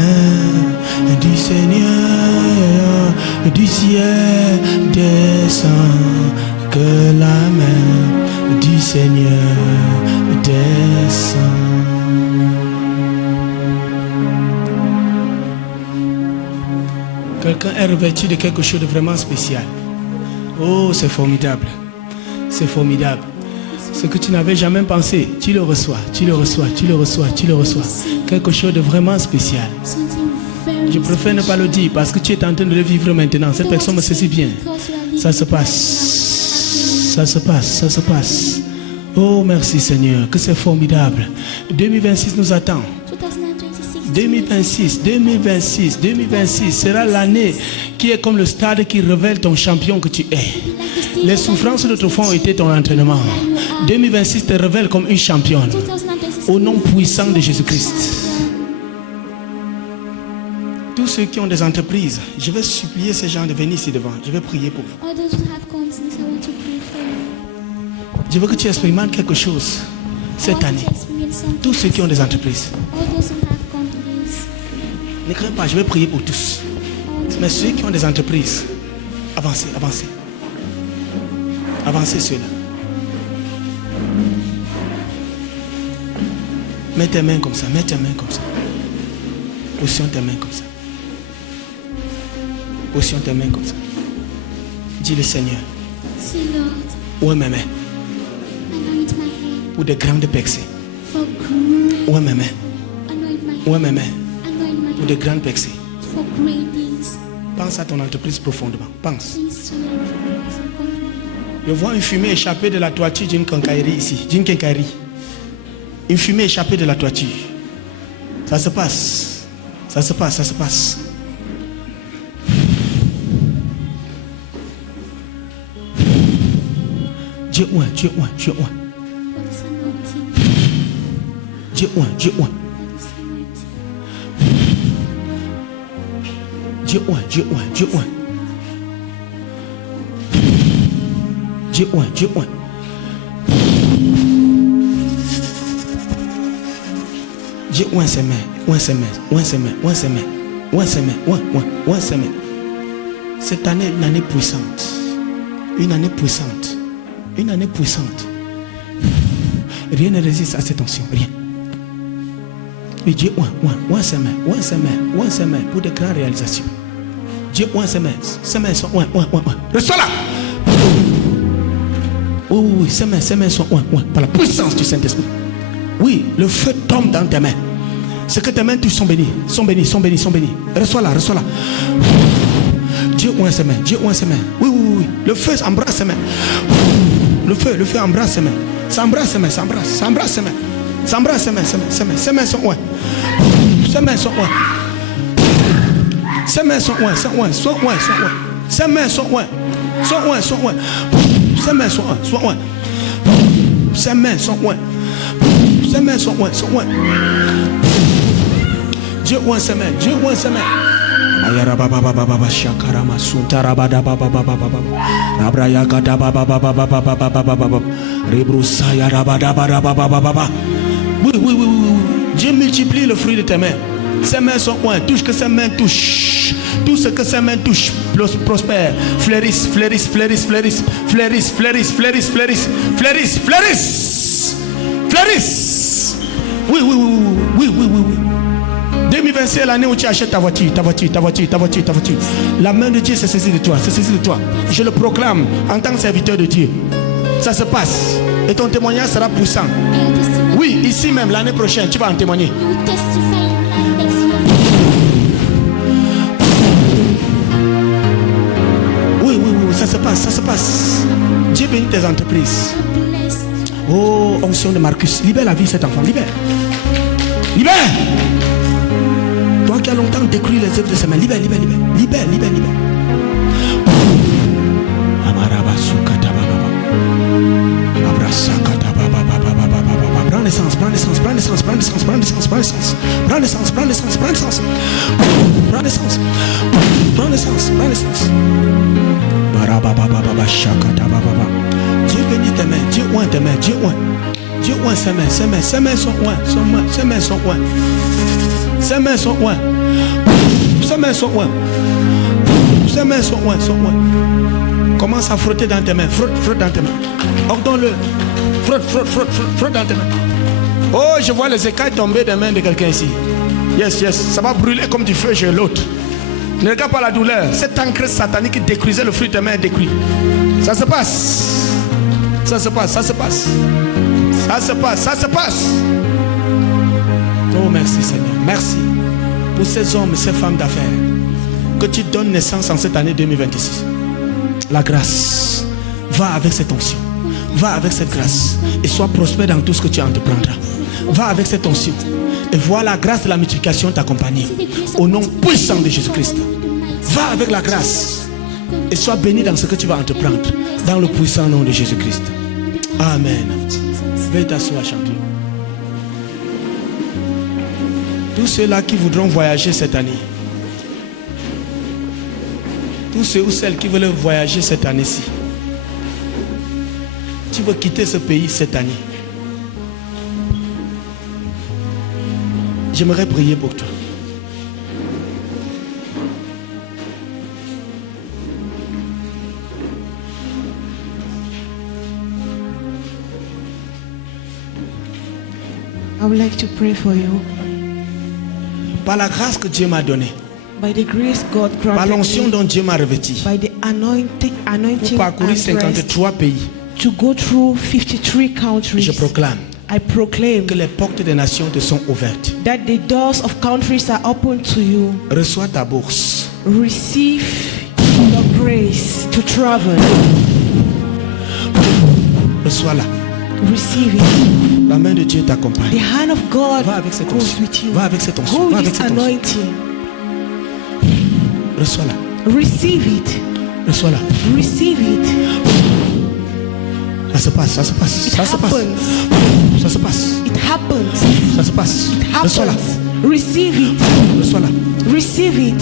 du Seigneur du ciel descend. Que la main du Seigneur descend. Quelqu'un est revêtu de quelque chose de vraiment spécial. Oh, c'est formidable. C'est formidable. Ce que tu n'avais jamais pensé, tu le reçois, tu le reçois, tu le reçois, tu le reçois. Quelque chose de vraiment spécial. Je préfère ne pas le dire parce que tu es en train de le vivre maintenant. Cette personne me saisit bien. Ça se passe. Ça se passe, ça se passe. Oh, merci Seigneur, que c'est formidable. 2026 nous attend. 2026 sera l'année qui est comme le stade qui révèle ton champion que tu es. Les souffrances d'autrefois ont été ton entraînement. 2026 te révèle comme une championne. Au nom puissant de Jésus-Christ. Tous ceux qui ont des entreprises, je vais supplier ces gens de venir ici devant. Je vais prier pour vous. Je veux que tu expérimentes quelque chose cette année. Tous ceux qui ont des entreprises. Ne crains pas, je vais prier pour tous. Mais ceux qui ont des entreprises, avancez, avancez. Avancez ceux-là. Mets tes mains comme ça, mets tes mains comme ça. Positionne tes mains comme ça. Positionne tes mains comme ça. Dis le Seigneur. Où est mes mains? pour de grandes percées. For great Ouais, maman. anoint my Ouais, maman. anoint Pour my de grandes percées. for great things. Pense à ton entreprise profondément. Pense. Things to your Je vois une fumée échapper de la toiture d'une quincaillerie ici. D'une quincaillerie. Une fumée échappée de la toiture. Ça se passe. Ça se passe, ça se passe. Dieu oint, Dieu oint, Dieu oint. what is anointing. Dieu oint, Dieu oint. What is anointing. Dieu oint, Dieu oint, Dieu oint. Dieu oint, Dieu oint. Dieu oint ses mains, oint ses mains, oint ses mains, oint ses mains, oint ses mains, oint ses mains. Cette année, une année puissante. Une année puissante. Une année puissante. Rien ne résiste à cette onction, rien. Et Dieu oint ses mains, oint ses mains, oint ses mains pour de grandes réalisations. Dieu oint ses mains sont oint. Reçois là. Oui, ses mains sont oint, par la puissance du Saint-Esprit. Oui, le feu tombe dans tes mains. Ce que tes mains touchent sont bénis, sont bénis, sont bénis, sont bénis. Reçois là, reçois là. Dieu oint ses mains, Dieu oint ses mains. Oui. Le feu embrasse ses mains. Le feu embrasse ses mains. Ça embrasse ses mains, ça embrasse ses mains. Ça embrasse ses mains, ses mains sont oint. Ses mains sont oint. Ses mains sont oint, sont oint. Ses mains sont oint. Sont oint. Ses mains sont oint. Ses mains sont oint. Ses mains sont oint. Dieu oint ses mains, Dieu oint ses mains. Oui. Dieu multiplie le fruit de tes mains. Ses mains sont oint. Touche que ses mains touchent. Tout ce que ses mains touchent prospère. Fleurissent. Oui. 2026 est l'année où tu achètes ta voiture. La main de Dieu s'est saisie de toi. Je le proclame en tant que serviteur de Dieu. Ça se passe. Et ton témoignage sera puissant. Oui, ici même, l'année prochaine, tu vas en témoigner. You testify next year. Oui, ça se passe. Dieu bénit tes entreprises. Blessed. Oh, onction de Marcus. Libère la vie de cet enfant. Libère. Toi qui as longtemps détruit les œuvres de ses mains. Libère. Prends l'essence. Dieu bénit tes mains, Dieu oint tes mains, Dieu oint ses mains, ses mains sont oint. Commence à frotter dans tes mains, frotte dans tes mains. Ordonne-le, frotte dans tes mains. Oh, je vois les écailles tomber des mains de quelqu'un ici. Yes, ça va brûler comme du feu chez l'autre. Ne regarde pas la douleur. Cette encre satanique qui détruisait le fruit de tes mains est détruit. Ça se passe. Oh, merci Seigneur. Merci pour ces hommes et ces femmes d'affaires que tu donnes naissance en cette année 2026. La grâce. Va avec cette onction. Va avec cette grâce. Et sois prospère dans tout ce que tu entreprendras. Va avec cette onction. Et vois la grâce de la multiplication t'accompagner. Au nom puissant de Jésus-Christ. Va avec la grâce. Et sois béni dans ce que tu vas entreprendre. Dans le puissant nom de Jésus-Christ. Amen. Veuillez t'asseoir, chanter. Tous ceux-là qui voudront voyager cette année. Tous ceux ou celles qui veulent voyager cette année-ci. Tu veux quitter ce pays cette année. J'aimerais prier pour toi. I would like to pray for you. Par la grâce que Dieu m'a donnée, By the grace God par granted l'onction me, dont Dieu m'a revêti, by the pour anointing parcourir and grace 53 pays, to go through 53 je countries, proclame I proclaim que les portes des nations te sont ouvertes. that the doors of countries are open to you. Reçois ta bourse. Receive your grace to travel. Reçois-la. Receive it. La main de Dieu The t'accompagne. hand of God Va avec cette goes onction. with you. Va avec cette onction. Go Va with avec this cette onction. anointing. Reçois-la. Receive it. Reçois-la. Receive it. Ça se passe, ça se passe, It ça se passe. happens. Ça se passe, It happens. ça se passe. It Reçois-la. happens. Receive it. Reçois-la. Receive it.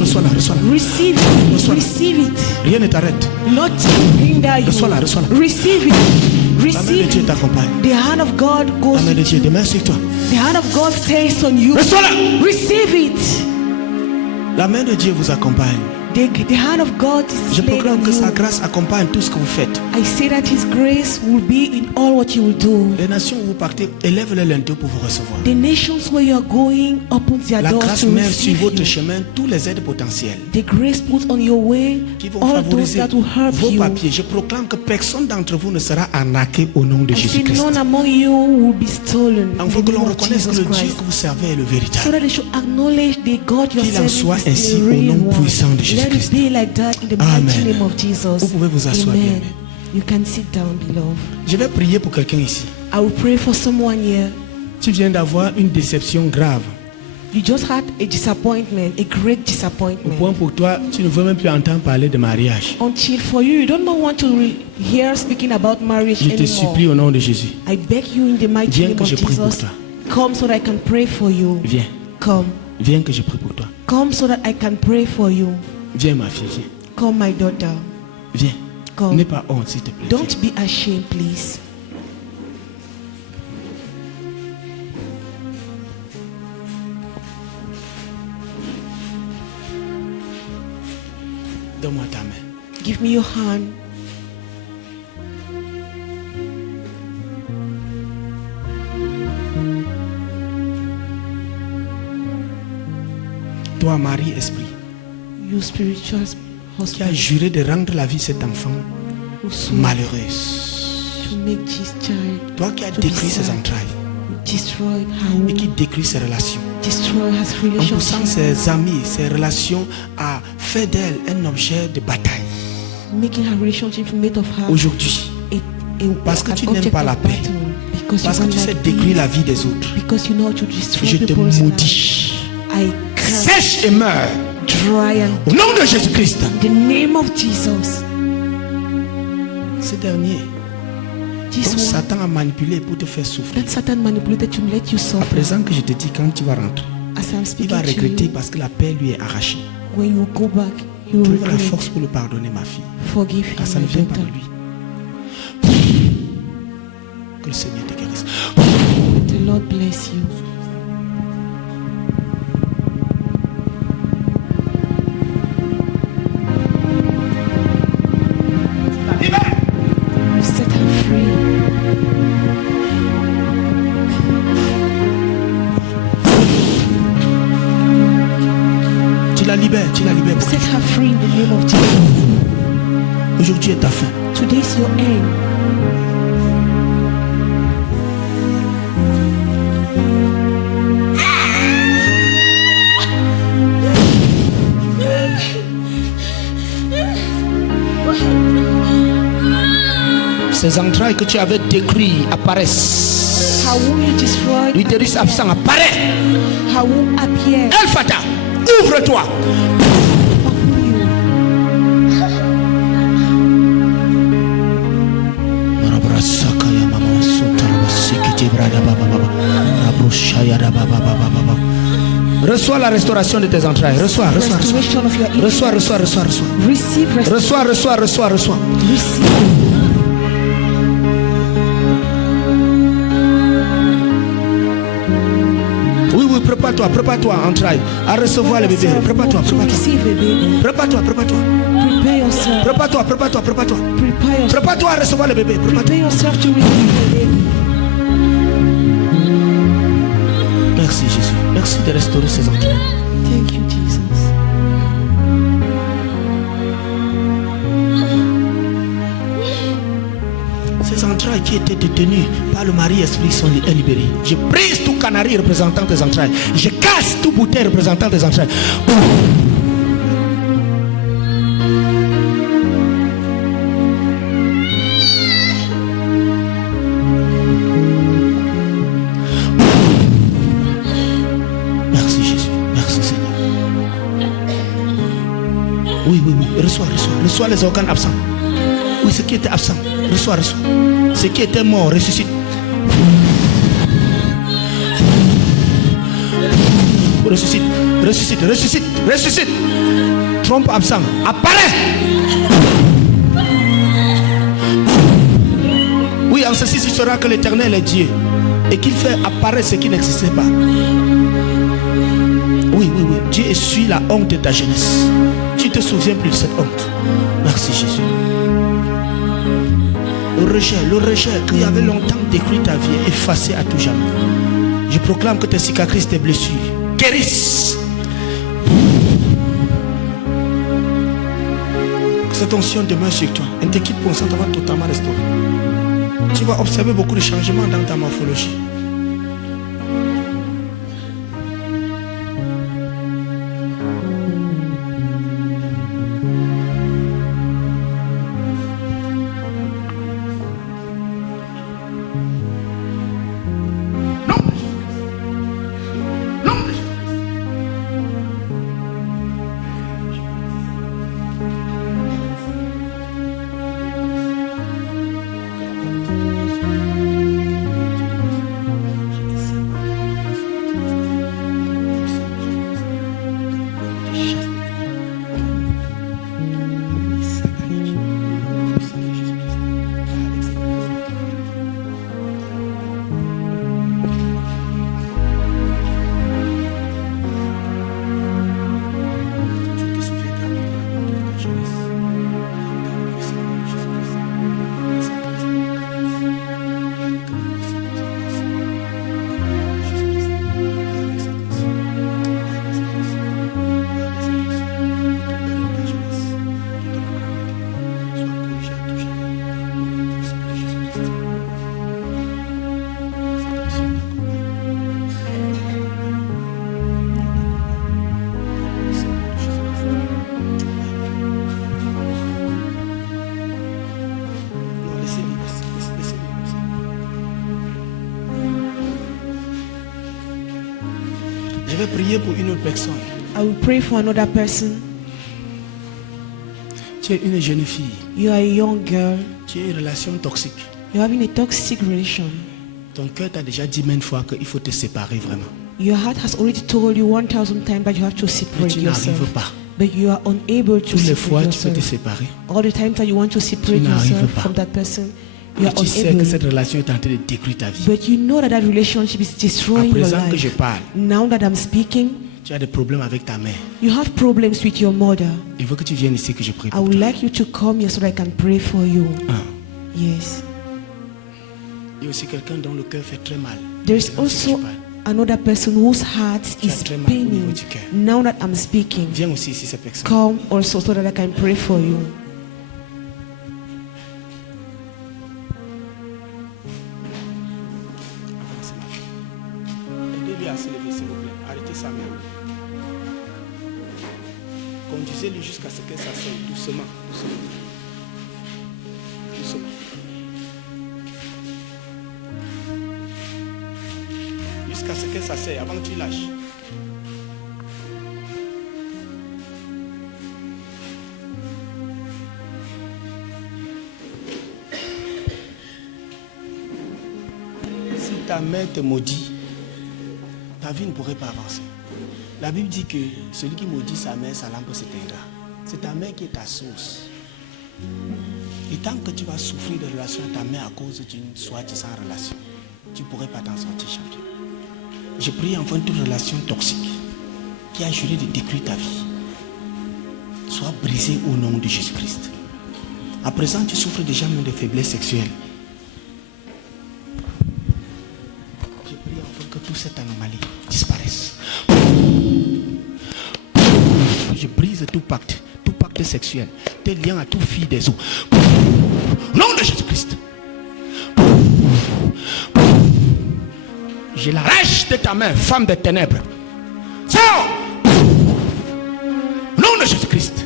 Reçois-la. Reçois-la. Receive it. Reçois-la. Receive it. Rien ne t'arrête. Not hinder you. Reçois-la, reçois-la. Receive it. La main de Receive Dieu it. t'accompagne. The hand of God La goes main de with Dieu, you. des mains sur toi. The hand of God stays on you. Reçois-la. Receive it. La main de Dieu vous accompagne. The hand of God is Je laid proclame on que you. sa grâce accompagne tout ce que vous faites. I say that His grace will be in all what you will do. Les nations où vous partez, élèvent le linteau pour vous recevoir. The nations where you are going opens their La doors grâce to met sur receive votre you. chemin tous les aides potentielles The grace put on your way qui vont all those favoriser that will help vos you. papiers. Je proclame que personne d'entre vous ne sera arnaqué au nom de I say Jésus-Christ. none among you will be stolen. Il In faut the que l'on name of reconnaisse que Jesus le Dieu Christ. que vous servez est le So véritable. that they should acknowledge the God you're Qu'il en serving soit is ainsi the au real nom one. puissant de Let Jésus-Christ. it be like that in the Amen. mighty name of Jesus. Vous pouvez vous asseoir, Amen. bien-aimés. You can sit down, beloved. Je vais prier pour quelqu'un ici. I will pray for someone here. Tu viens d'avoir une déception grave. You just had a disappointment, a great Au disappointment. point pour toi, tu ne veux même plus entendre parler de mariage. Until for you, you don't want to hear speaking about marriage Je te anymore. supplie au nom de Jésus. I beg you in the mighty Viens name que of je prie pour Jesus. toi. Come so that I can pray for you. Viens. Come. Viens que je prie pour toi. Come so that I can pray for you. Viens ma fille, viens. Come, my daughter. Viens. Come. N'aie pas honte, s'il te plaît. Don't be ashamed, please. Donne-moi ta main. Give me your hand. Toi, Marie, esprit, You spiritual qui a husband juré de rendre la vie de cet enfant who swore malheureuse. to make this child Toi qui as to be détruit ses sad, entrailles destroy her et qui womb, détruit ses relations. destroy her En poussant relationship, ses amis, ses relations à faire d'elle un objet de bataille. making her relationship made of her Aujourd'hui, parce que an tu n'aimes object pas of la paix, battle, because parce you que tu don't sais like détruire peace, la vie des autres, because you know how to destroy je te people's lives. maudis. I curse, Sèche et meurs. dry and Au nom de Jésus-Christ. the name of Jesus. Ce dernier, This dont one Satan a manipulé pour te faire souffrir. that Satan manipulated to let you À suffer. présent que je te dis, quand tu vas rentrer, As I'm il speaking va to regretter you, parce que la paix lui est arrachée. when you go back, you will Trouve la regret. force pour le pardonner, ma fille. Forgive him, Car ça ne my vient pas de daughter. lui. Que le Seigneur te guérisse. The Lord bless you. You set her free. Tu la libères, tu la libères. You set her free in the name of Jesus. Aujourd'hui est ta fin. Today is your end. Ces entrailles que tu avais détruites apparaissent. Her womb you destroyed. L'utérus absent apparaît. Her womb appeared. El Fata, ouvre-toi. Open you. Reçois la restauration de tes entrailles. Reçois, reçois, reçois. Restoration of your image. Reçois, reçois, reçois, reçois. Receive Reçois, reçois, reçois, reçois. Receive. Oui, oui, prépare-toi, entrailles. À recevoir le bébé. Prépare-toi, To prépare-toi. receive a baby. Prépare-toi, prépare-toi. Prepare yourself. Prépare-toi, prépare-toi, prépare-toi. Prepare yourself. Prépare-toi à recevoir le bébé. Prépare-toi. Prepare yourself to receive a baby. Merci Jésus. Merci de restaurer ces entrailles. Thank you, Jesus. Ces entrailles qui étaient détenus par le mari-esprit sont libérés. Je brise tout canari représentant tes entrailles. Je casse tout bouteille représentant tes entrailles. Merci Jésus. Merci Seigneur. Oui. Reçois les organes absents. Oui, ce qui était absent, reçois. Ce qui était mort, ressuscite. Ressuscite. Trompe absent, apparaît. Oui, en ceci, tu sauras que l'Éternel est Dieu et qu'il fait apparaître ce qui n'existait pas. Oui. Dieu essuie la honte de ta jeunesse. Tu ne te souviens plus de cette honte. Merci Jésus. Le rejet qui avait longtemps détruit ta vie est effacé à tout jamais. Je proclame que tes cicatrices, tes blessures guérissent. Que cette onction demeure sur toi. Un équipe consciente va totalement restaurer. Tu vas observer beaucoup de changements dans ta morphologie. Je vais prier pour une autre personne. I will pray for another person. Tu es une jeune fille. You are a young girl. Tu as une relation toxique. You're having a toxic relation. Ton cœur t'a déjà dit maintes fois qu'il faut te séparer vraiment. Your heart has already told you 1,000 times that you have to Mais separate tu yourself. n'arrives pas. But you are unable to Toutes les fois separate tu peux te yourself. séparer. All the times that you want to separate n'arrives yourself pas. from that person, you Et are tu sais que unable. cette relation est en train de détruire ta vie. But you know that that relationship is À destroying your présent que je life. parle, Now that I'm speaking, tu as des problèmes avec ta mère. you have problems with your mother. Il faut que tu viennes ici que je prie I pour would toi. like you to come here so that I can pray for you. Ah. Yes. Il y a aussi quelqu'un dont le cœur fait très mal. There is Maintenant, si tu also parles. another person whose heart Tu as is très mal au niveau paining. du cœur. Now that I'm speaking, Viens aussi ici cette personne. come also so that I can pray for you. Aidez-lui à se lever, s'il vous plaît. Arrêtez sa main. Conduisez-lui jusqu'à ce qu'elle s'asseye. Doucement. Jusqu'à ce qu'elle s'asseye avant que tu lâches. Si ta mère te maudit, ta vie ne pourrait pas avancer. La Bible dit que celui qui maudit sa mère, sa lampe s'éteindra. C'est ta mère qui est ta source. Et tant que tu vas souffrir de relation à ta mère à cause d'une soi-disant relation, tu ne pourrais pas t'en sortir, champion. Je prie enfin toute relation toxique qui a juré de détruire ta vie soit brisée au nom de Jésus-Christ. À présent, tu souffres déjà même de faiblesse sexuelle. Je prie enfin que toute cette anomalie disparaisse. Je brise tout pacte sexuel, tes liens à toute fille des eaux. Au nom de Jésus-Christ. Je l'arrache de ta main, femme des ténèbres. Sors! Au nom de Jésus-Christ.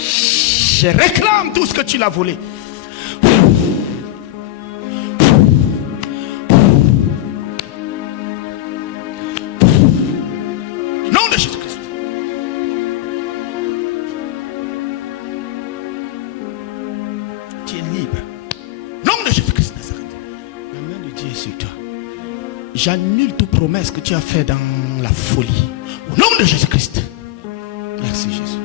Je réclame tout ce que tu l'as volé. Au nom de Jésus-Christ. Tu es libre. Au nom de Jésus-Christ Nazareth. La main de Dieu est sur toi. J'annule toute promesse que tu as faite dans la folie. Au nom de Jésus-Christ. Merci Jésus.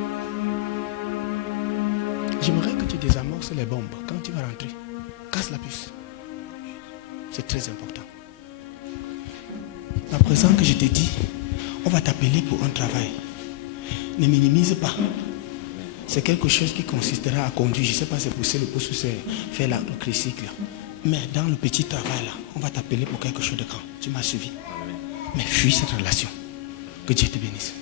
J'aimerais que tu désamorces les bombes. Quand tu vas rentrer, casse la puce. C'est très important. À présent que je t'ai dit, on va t'appeler pour un travail. Ne minimise pas. C'est quelque chose qui consistera à conduire. Je ne sais pas si c'est pousser le pouce ou c'est faire le tricycle. Mais dans le petit travail là, on va t'appeler pour quelque chose de grand. Tu m'as suivi. Mais fuis cette relation. Que Dieu te bénisse.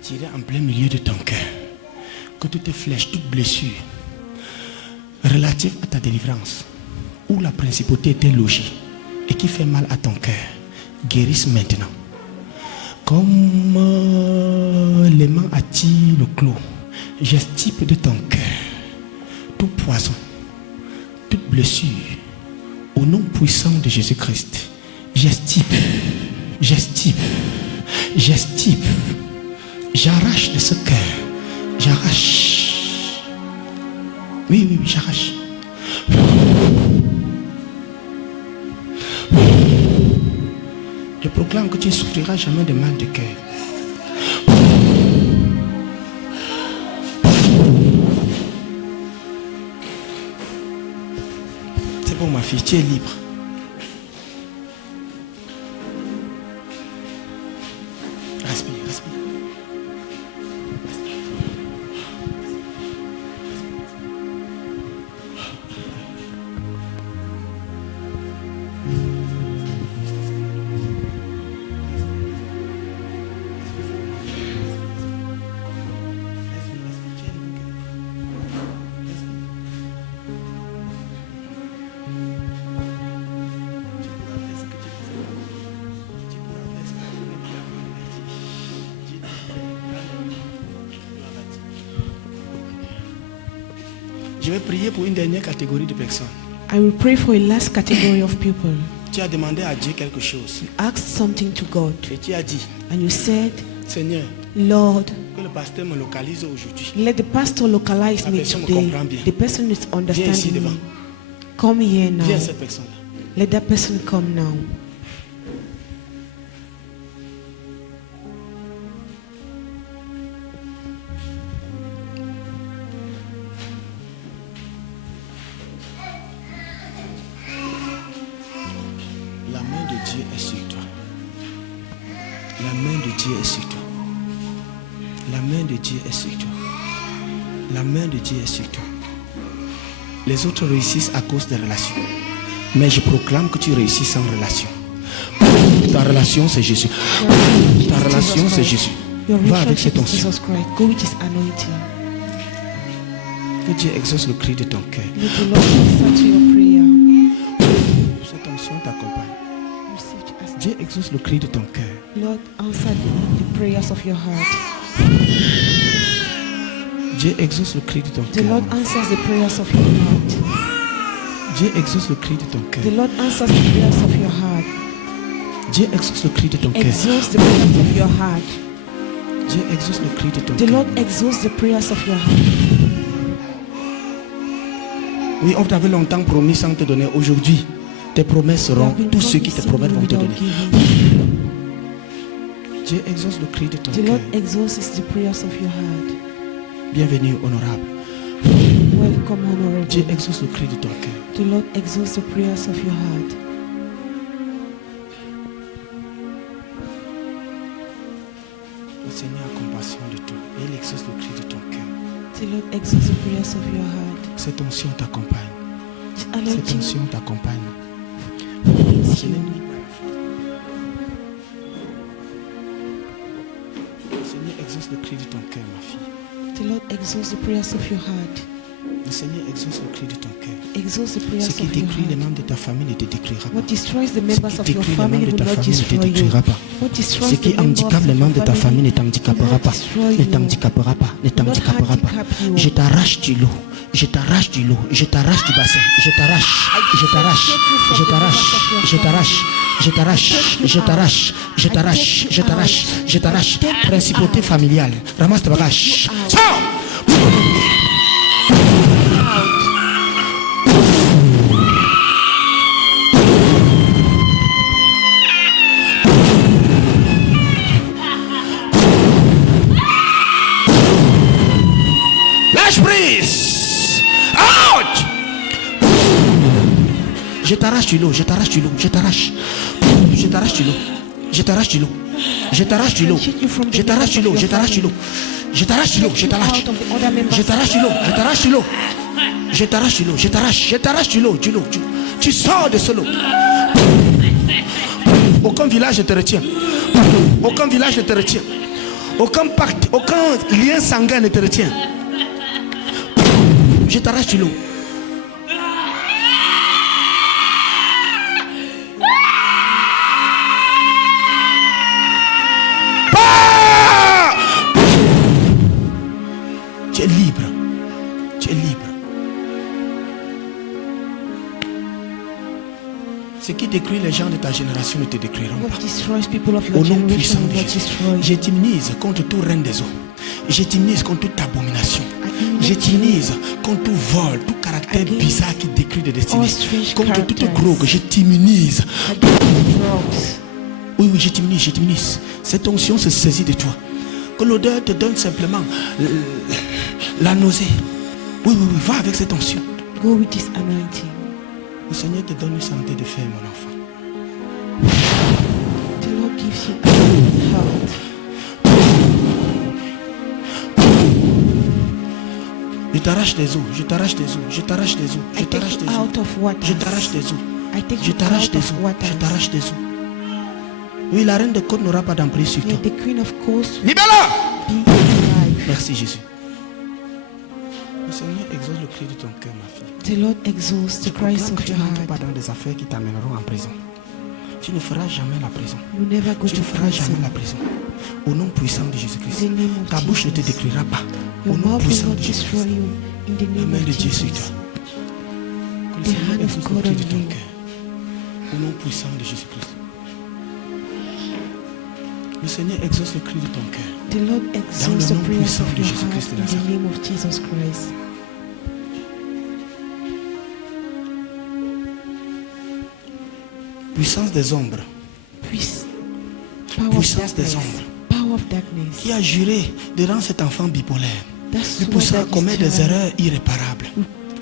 Tirer en plein milieu de ton cœur. Que toutes tes flèches, toutes blessures relatives à ta délivrance, où la principauté était logée et qui fait mal à ton cœur, guérissent maintenant. Comme l'aimant attire le clos, j'estipe de ton cœur tout poison, toute blessure, au nom puissant de Jésus-Christ. J'estipe, j'arrache de ce cœur, j'arrache. Oui, j'arrache. Je proclame que tu ne souffriras jamais de mal de cœur. C'est bon ma fille, tu es libre. Respire. Je vais prier pour une dernière catégorie de personnes. I will pray for a last category of people. Tu as demandé à Dieu quelque chose. You asked something to God Et tu as dit, and you said, Seigneur, Lord, que le pasteur me localise aujourd'hui. let the pastor localize La me personne me today. comprend bien. The person is ici understanding devant. me. Come here now. Viens cette personne-là. Let that person come now. La main de Dieu est sur toi. La main de Dieu est sur toi. La main de Dieu est sur toi. La main de Dieu est sur toi. Les autres réussissent à cause des relations. Mais je proclame que tu réussis sans relation. Ta relation c'est Jésus. Ta relation c'est Jésus. Your Va avec relationship cette is onction. Jesus Christ. Go with his anointing. Que Dieu exauce le cri de ton cœur. Let the Lord answer to your prayer. Cette onction t'accompagne. Receive it as- Dieu exauce le cri de ton cœur. Lord, answer the prayers of your heart. Dieu exauce le cri de ton The cœur. Lord answers the prayers of your heart. Dieu exauce le cri de ton cœur. The Lord answers the prayers of your heart. Dieu exauce le cri de ton cœur. Exauce the prayers of your heart. Dieu exauce le cri de ton The cœur. Lord exauce the prayers of your heart. Oui, on t'avait longtemps promis sans te donner. Aujourd'hui, tes promesses You seront. have been Tous ceux qui te promising promettent you vont te without donner. giving. Dieu exauce le cri de ton The cœur. Lord exauces the prayers of your heart. Bienvenue, honorable. Welcome, honorable. Dieu exauce le cri de ton cœur. The Lord exauces the prayers of your heart. Le Seigneur a compassion de toi. Et il exauce le cri de ton cœur. The Lord exauces the prayers of your heart. Cette onction t'accompagne. Cette Cette anointing onction t'accompagne. leads Je you. n'ai pas la foi. Le Seigneur exauce le cri de ton cœur, ma fille. exauce the prayers of your heart. Le Seigneur exauce le cri de ton cœur. Exauce the prayers Ce qui of your détruit les heart. membres de ta famille ne te détruira pas. What destroys the Ce members qui of your détruit les family membres de will ta not famille ne te destroy you. détruira pas. What Ce destroys qui the members handicape les membres de ta of famille ne your family t'handicapera pas. Ne t'handicapera pas. Ne t'handicapera pas. Je t'arrache du lot. Je t'arrache du lot. Je t'arrache du bassin. Je t'arrache. Je t'arrache. Je t'arrache. Je t'arrache. Je t'arrache. Je t'arrache. Je t'arrache. Je t'arrache. Je t'arrache. Principauté familiale. Ramasse tes bagages. Sors. Lâche prise. Out. Je t'arrache du lot, je t'arrache du lot, je t'arrache. Je t'arrache du lot. Je t'arrache du lot. Je t'arrache du lot. Je t'arrache du lot, je t'arrache du lot. Je t'arrache du lot, je t'arrache. Je t'arrache du lot, je t'arrache du lot. Je t'arrache du lot, je t'arrache, je t'arrache du lot, du lot. Tu sors de ce lot. Aucun village ne te retient. Aucun village ne te retient. Aucun pacte, aucun lien sanguin ne te retient. Je t'arrache du lot. Tu es libre. Tu es libre. Ce qui détruit les gens de ta génération ne te détruiront pas. What destroys people of your Au nom generation puissant will de not Jésus. destroy you. Je t'immunise contre tout règne des eaux. Je t'immunise contre toute abomination. Je t'immunise contre tout vol, tout caractère bizarre qui détruit des destinées. Contre toute drogue, je t'immunise. Against drugs. Oui, oui, je t'immunise, je t'immunise. Cette onction se saisit de toi. Que l'odeur te donne simplement la nausée. Oui, oui, oui, va avec cette onction. Go with this anointing. Le Seigneur te donne une santé de fer, mon enfant. The Lord gives you health. Je t'arrache des eaux, je t'arrache des eaux, je t'arrache des eaux, je I t'arrache take des you eaux. out of water. Je t'arrache des eaux. I take Je you t'arrache out des of eaux. water. Je t'arrache des eaux. Oui, la reine de côte n'aura pas d'emprise sur toi. May the Queen of Coast Libère-la! be in your life. Merci Jésus. Le Seigneur exauce le cri de ton cœur, ma fille. The Lord exalts the cries Proclame que of tu your n'entres pas heart. dans des affaires qui t'amèneront en prison. Tu ne feras jamais la prison. You never go Tu to ne feras jamais prison. la prison. Au nom puissant de Jésus-Christ. In the name of Ta bouche ne te Jesus. détruira pas. Your Au nom mouth will puissant not de destroy Jésus-Christ. you. In the La name main of de Dieu sur Jesus. toi. Que le The Seigneur hand of exauce le God cri on de ton you. cœur. Au nom puissant de Jésus-Christ. Le Seigneur exauce le cri de ton cœur. The Lord exalts the nom prayers puissant of de your Jésus-Christ heart de in the Nazareth. name of Jesus Christ. Puissance des ombres. Power of Puissance des darkness. ombres. Power of darkness. Qui a juré de rendre cet enfant bipolaire. That's Lui what poussant à that is commettre des trying. erreurs irréparables.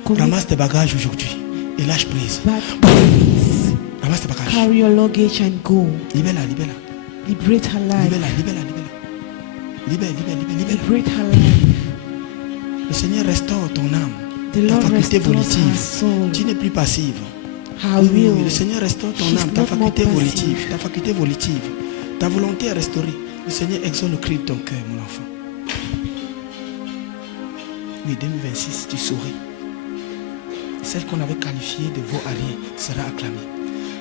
Commit Ramasse tes bagages aujourd'hui et lâche prise. bad things. Ramasse tes bagages. Carry your luggage and go. Libère-la, libère-la. Liberate her life. Libère-la, libère-la, libère-la. Libère, libère, libère, libère. Liberate her life. Le Seigneur restaure ton âme, The ta Lord faculté restores her volitive. soul, Tu n'es plus passive. her Oui, oui, will. oui. Le Seigneur restaure ton She's âme, ta not more faculté passive. volitive. Ta faculté volitive. Ta volonté est restaurée. Le Seigneur exauce le cri de ton cœur, mon enfant. Oui, 2026, tu souris. Celle qu'on avait qualifiée de veau à rien sera acclamée.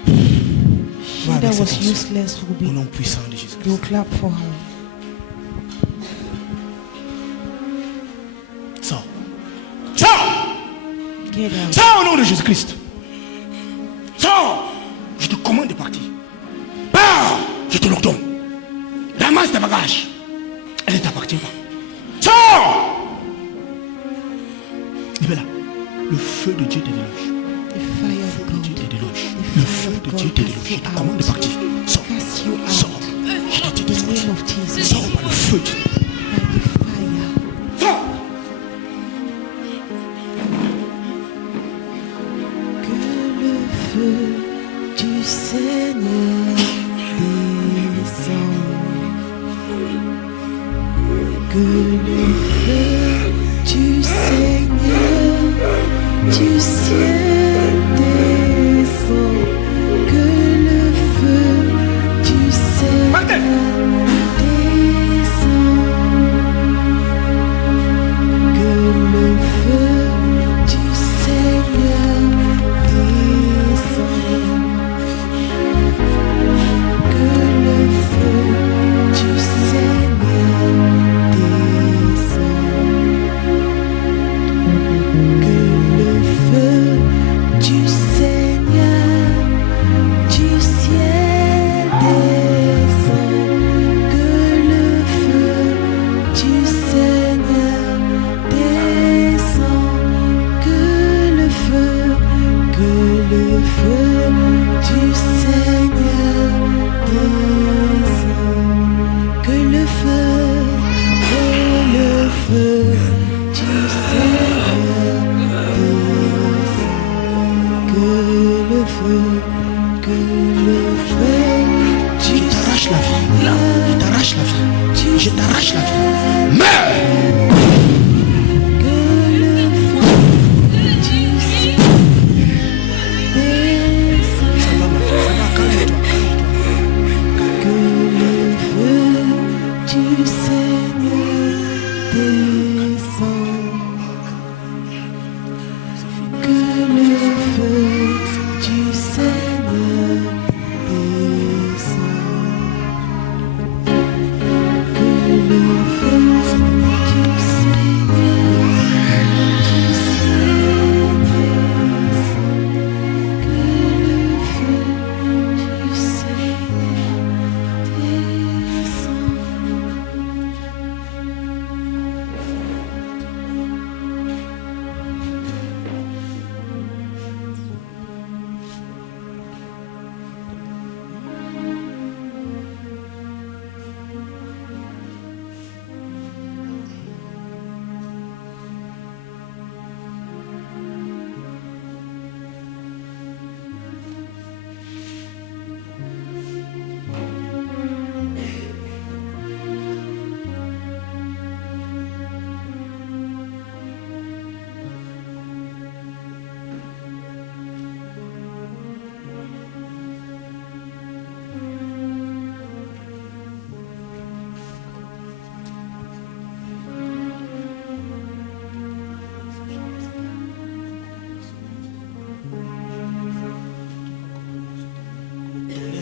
She Va avec that was cette onction. useless will Au be. nom puissant de Jésus. Go clap for her. Sors. Sors. Get out. Sors au nom de Jésus-Christ. Sors. Je te commande de partir. Pars. Je te l'ordonne. Ramasse tes bagages. Elle ne t'appartient pas. Sors. Libère-la. Le feu de Dieu te déloge. The fire of Le Dieu God. te déloge. The Le fire feu of de Dieu God te cast déloge. you Je te commande de out. partir. Sors. Cast you Sors. out. Je te dis In de the name sortir. of Jesus. Sors par le feu de Dieu. By the fire. Sors. Que le feu du Seigneur descende. Que le feu du Seigneur du ciel descend. Que le feu du Seigneur descend. Je t'arrache la vie. Là, je t'arrache la vie. Je t'arrache la vie. Meurs. Ça va, ma fille, ça va, calme-toi. Du Seigneur descend, que le feu du Seigneur descend, que le feu du Seigneur descend, que le feu du Seigneur descend.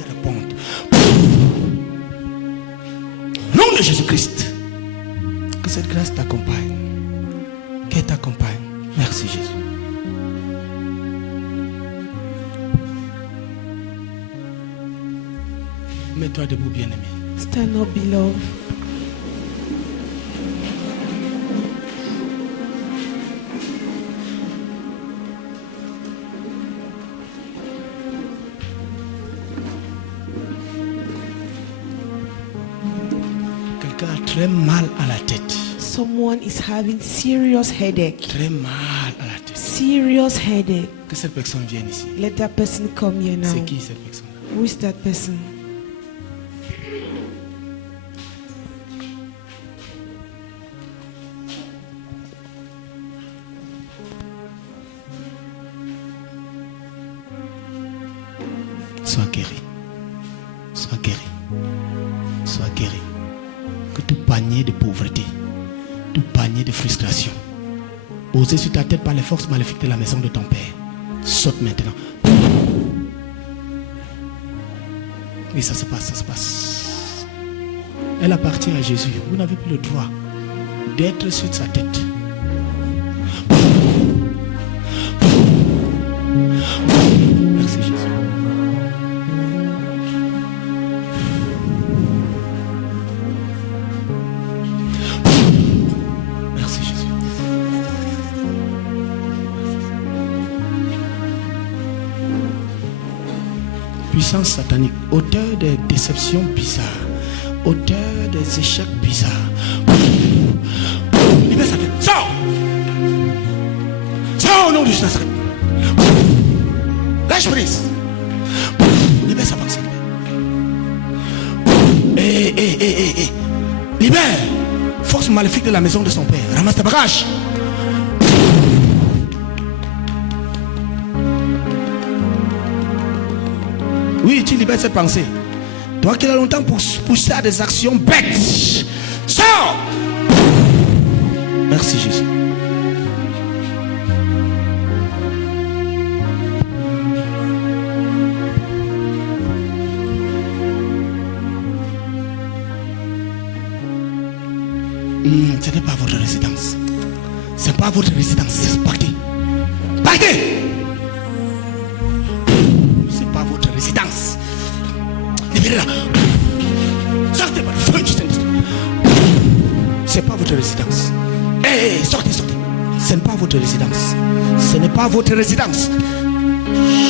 Répondre. Nom de Jésus-Christ. Que cette grâce t'accompagne. Qu'elle t'accompagne. Merci Jésus. Mets-toi debout, bien-aimé. Stand up, beloved. Quelqu'un a très mal à la tête. Someone is having serious headache. Très mal à la tête. Serious headache. Que cette personne vienne ici. Let that person come here now. C'est qui cette personne? Who is that person? Sois guéri. Sois guéri. Sois guéri. Que tout panier de pauvreté, tout panier de frustration, posé sur ta tête par les forces maléfiques de la maison de ton père, saute maintenant. Oui, ça se passe, ça se passe. Elle appartient à Jésus. Vous n'avez plus le droit d'être sur sa tête. Merci Jésus. Merci Jésus. Puissance satanique, auteur des déceptions bizarres, auteur des échecs bizarres. Libère sa tête. Sors! Sors au nom de Jésus Nazareth. Lâche prise. Libère sa pensée. Libère. Force maléfique de la maison de son père. Ramasse ta bagage. Oui, tu libères cette pensée. Toi qui as longtemps poussé à des actions bêtes. Sors! Merci Jésus. Ce n'est pas votre résidence. Ce n'est pas votre résidence. Partez. Partez. Ce n'est pas votre résidence. Libérez-la. Sortez par le feu du Saint-Esprit. Ce n'est pas votre résidence. Hé, sortez, sortez. Ce n'est pas votre résidence. Ce n'est pas votre résidence.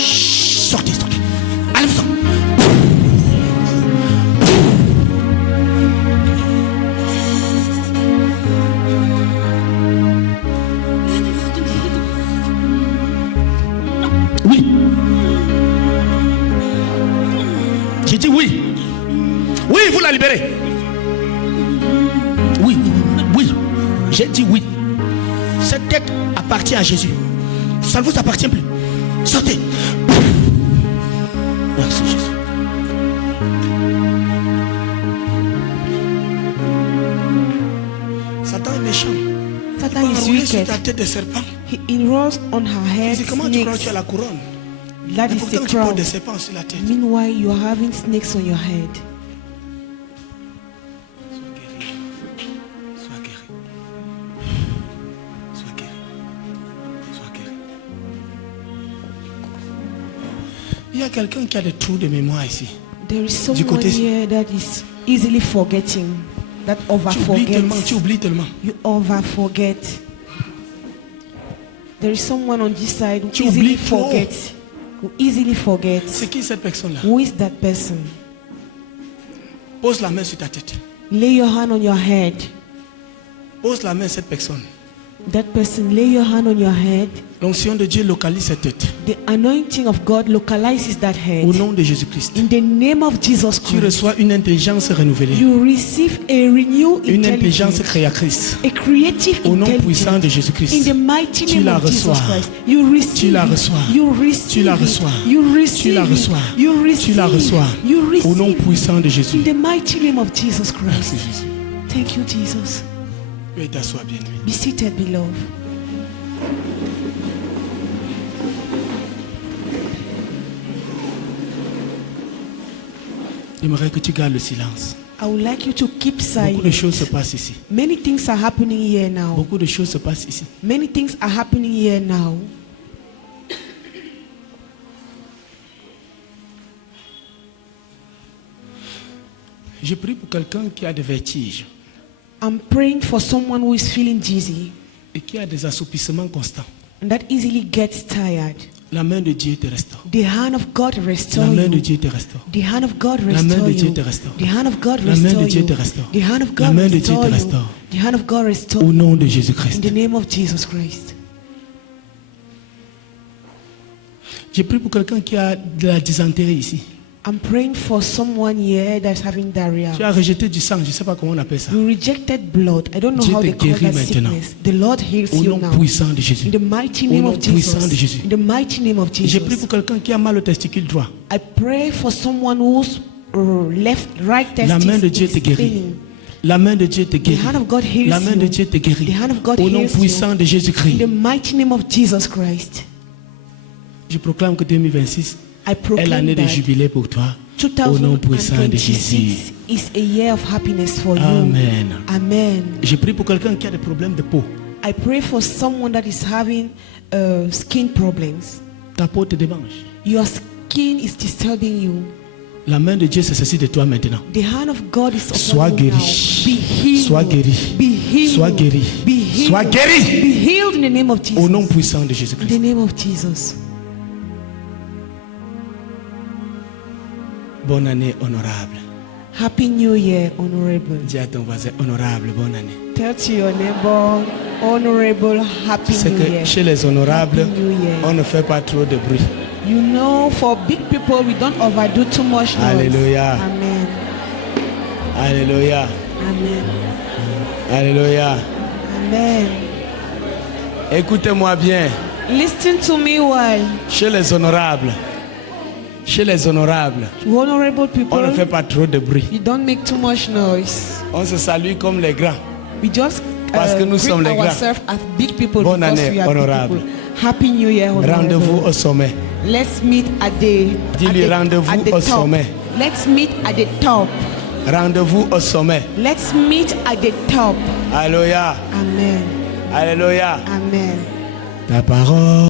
Sortez, sortez. Allez-vous-en. J'ai dit oui. Oui, vous la libérez. Oui, oui. J'ai dit oui. Cette tête appartient à Jésus. Ça ne vous appartient plus. Sortez. Merci Jésus. Satan est méchant. Satan Il va is rouler sur wicked. ta tête de serpent. He rolls on her Il head dit comment tu crois que tu as snakes. la couronne? That Mais is pourtant the tu portes crown. des serpents sur la tête. Meanwhile, you are having snakes on your head. Sois guéri. Sois guéri. Sois guéri. Il y a quelqu'un qui a des trous de mémoire ici. There is Du someone côté- here that is easily forgetting, that Tu oublies tellement. You over forget. There is someone on this side who Tu easily oublies trop. forgets. Who easily forgets. C'est qui cette personne-là? Who is that person? Pose la main sur ta tête. Lay your hand on your head. Pose la main sur cette personne. That person, lay your hand on your head. L'onction de Dieu localise cette tête. The anointing of God localizes that head. Au nom de Jésus-Christ. In the name of Jesus Tu Christ, reçois une intelligence renouvelée. you receive a renewed Une intelligence intelligence, créatrice. a creative Au nom puissant de intelligence. Jésus-Christ. In the mighty Tu name la of Jesus reçois. Christ, you receive Tu la it. reçois. You receive Tu la it. reçois. You Tu receive la it. reçois. You Tu receive la it. reçois. You Au nom receive it. puissant de Jésus. In the mighty name of Jesus Merci Christ. Jésus. Thank you, Jesus. Veuillez t'asseoir, bien-aimé. Be seated, beloved. J'aimerais que tu gardes le silence. I would like you to keep Beaucoup de choses se silent. passent ici. Many things are happening here now. Beaucoup de choses se passent ici. Many things are happening here now. Je prie pour quelqu'un qui a des vertiges I'm praying for someone who is feeling dizzy et qui a des assoupissements constants. and that easily gets tired. La main de Dieu te restaure. The hand of God La restore main de you. Dieu te restaure. The hand of God La main restore de Dieu you. te restaure. The hand of God La main de restore Dieu you. te restaure. The hand of La God main de Dieu restore te you. restaure. The hand of God restore Au you. nom de In Jésus-Christ. the name of Jesus Christ. Je prie pour quelqu'un qui a de la dysenterie ici. I'm praying for someone here that's having Tu diarrhea. as rejeté du sang, je ne sais pas comment on appelle ça. You rejected blood. I don't know Dieu how te they call guérit that maintenant. sickness. The Lord heals Au you nom now. puissant de Jésus. In the mighty Au name nom of puissant de Jesus. Jésus. In the mighty name of Je prie Jesus. pour quelqu'un qui a mal au testicule droit. I pray for someone whose right La main de testis Dieu is te guérit. spinning. La main de Dieu te The guérit. hand of God heals La main de you. Dieu te guérit. The hand of God Au nom heals puissant you. de In Jésus-Christ. the mighty name of Jesus Christ. Je proclame que 2026 I est proclaim l'année de that jubilé pour toi. Au nom puissant de Jésus. 2026 is a year of happiness for you. Amen. Amen. Je prie pour quelqu'un qui a des problèmes de peau. I pray for someone that is having skin problems. Ta peau te démange. Your skin is disturbing you. La main de Dieu se saisit de toi maintenant. The hand of God is upon Sois you guéri. now. Be healed. Sois guéri. Be healed. Sois guéri. Be healed. Sois guéri. Be healed in the name of Jesus. Au nom puissant de In Jésus-Christ. the name of Jesus. Bonne année honorable. Happy New Year, honorable. Dis à ton voisin honorable, bonne année. Tell to your neighbor, honorable, happy C'est New que Year. chez les honorables, Happy New Year. on ne fait pas trop de bruit. You know, for big people, we don't overdo too much noise. Hallelujah. Amen. Alléluia. Amen. Alléluia. Amen. Écoutez-moi bien. Listen to me well. Chez les honorables, Honorable on ne fait people, pas trop de bruit. you don't make too much noise. On se salue comme les grands. We just Parce que nous greet sommes les grands. ourselves as big people Bonne because année, we are honorable. big people. Happy New Year, honorable. Rendez-vous au sommet. Let's meet at the Dis-lui at the- rendez-vous at the au top. sommet. Let's meet at the top. Rendez-vous au sommet. Let's meet at the top. Alléluia. Amen. Alléluia. Amen. Ta parole.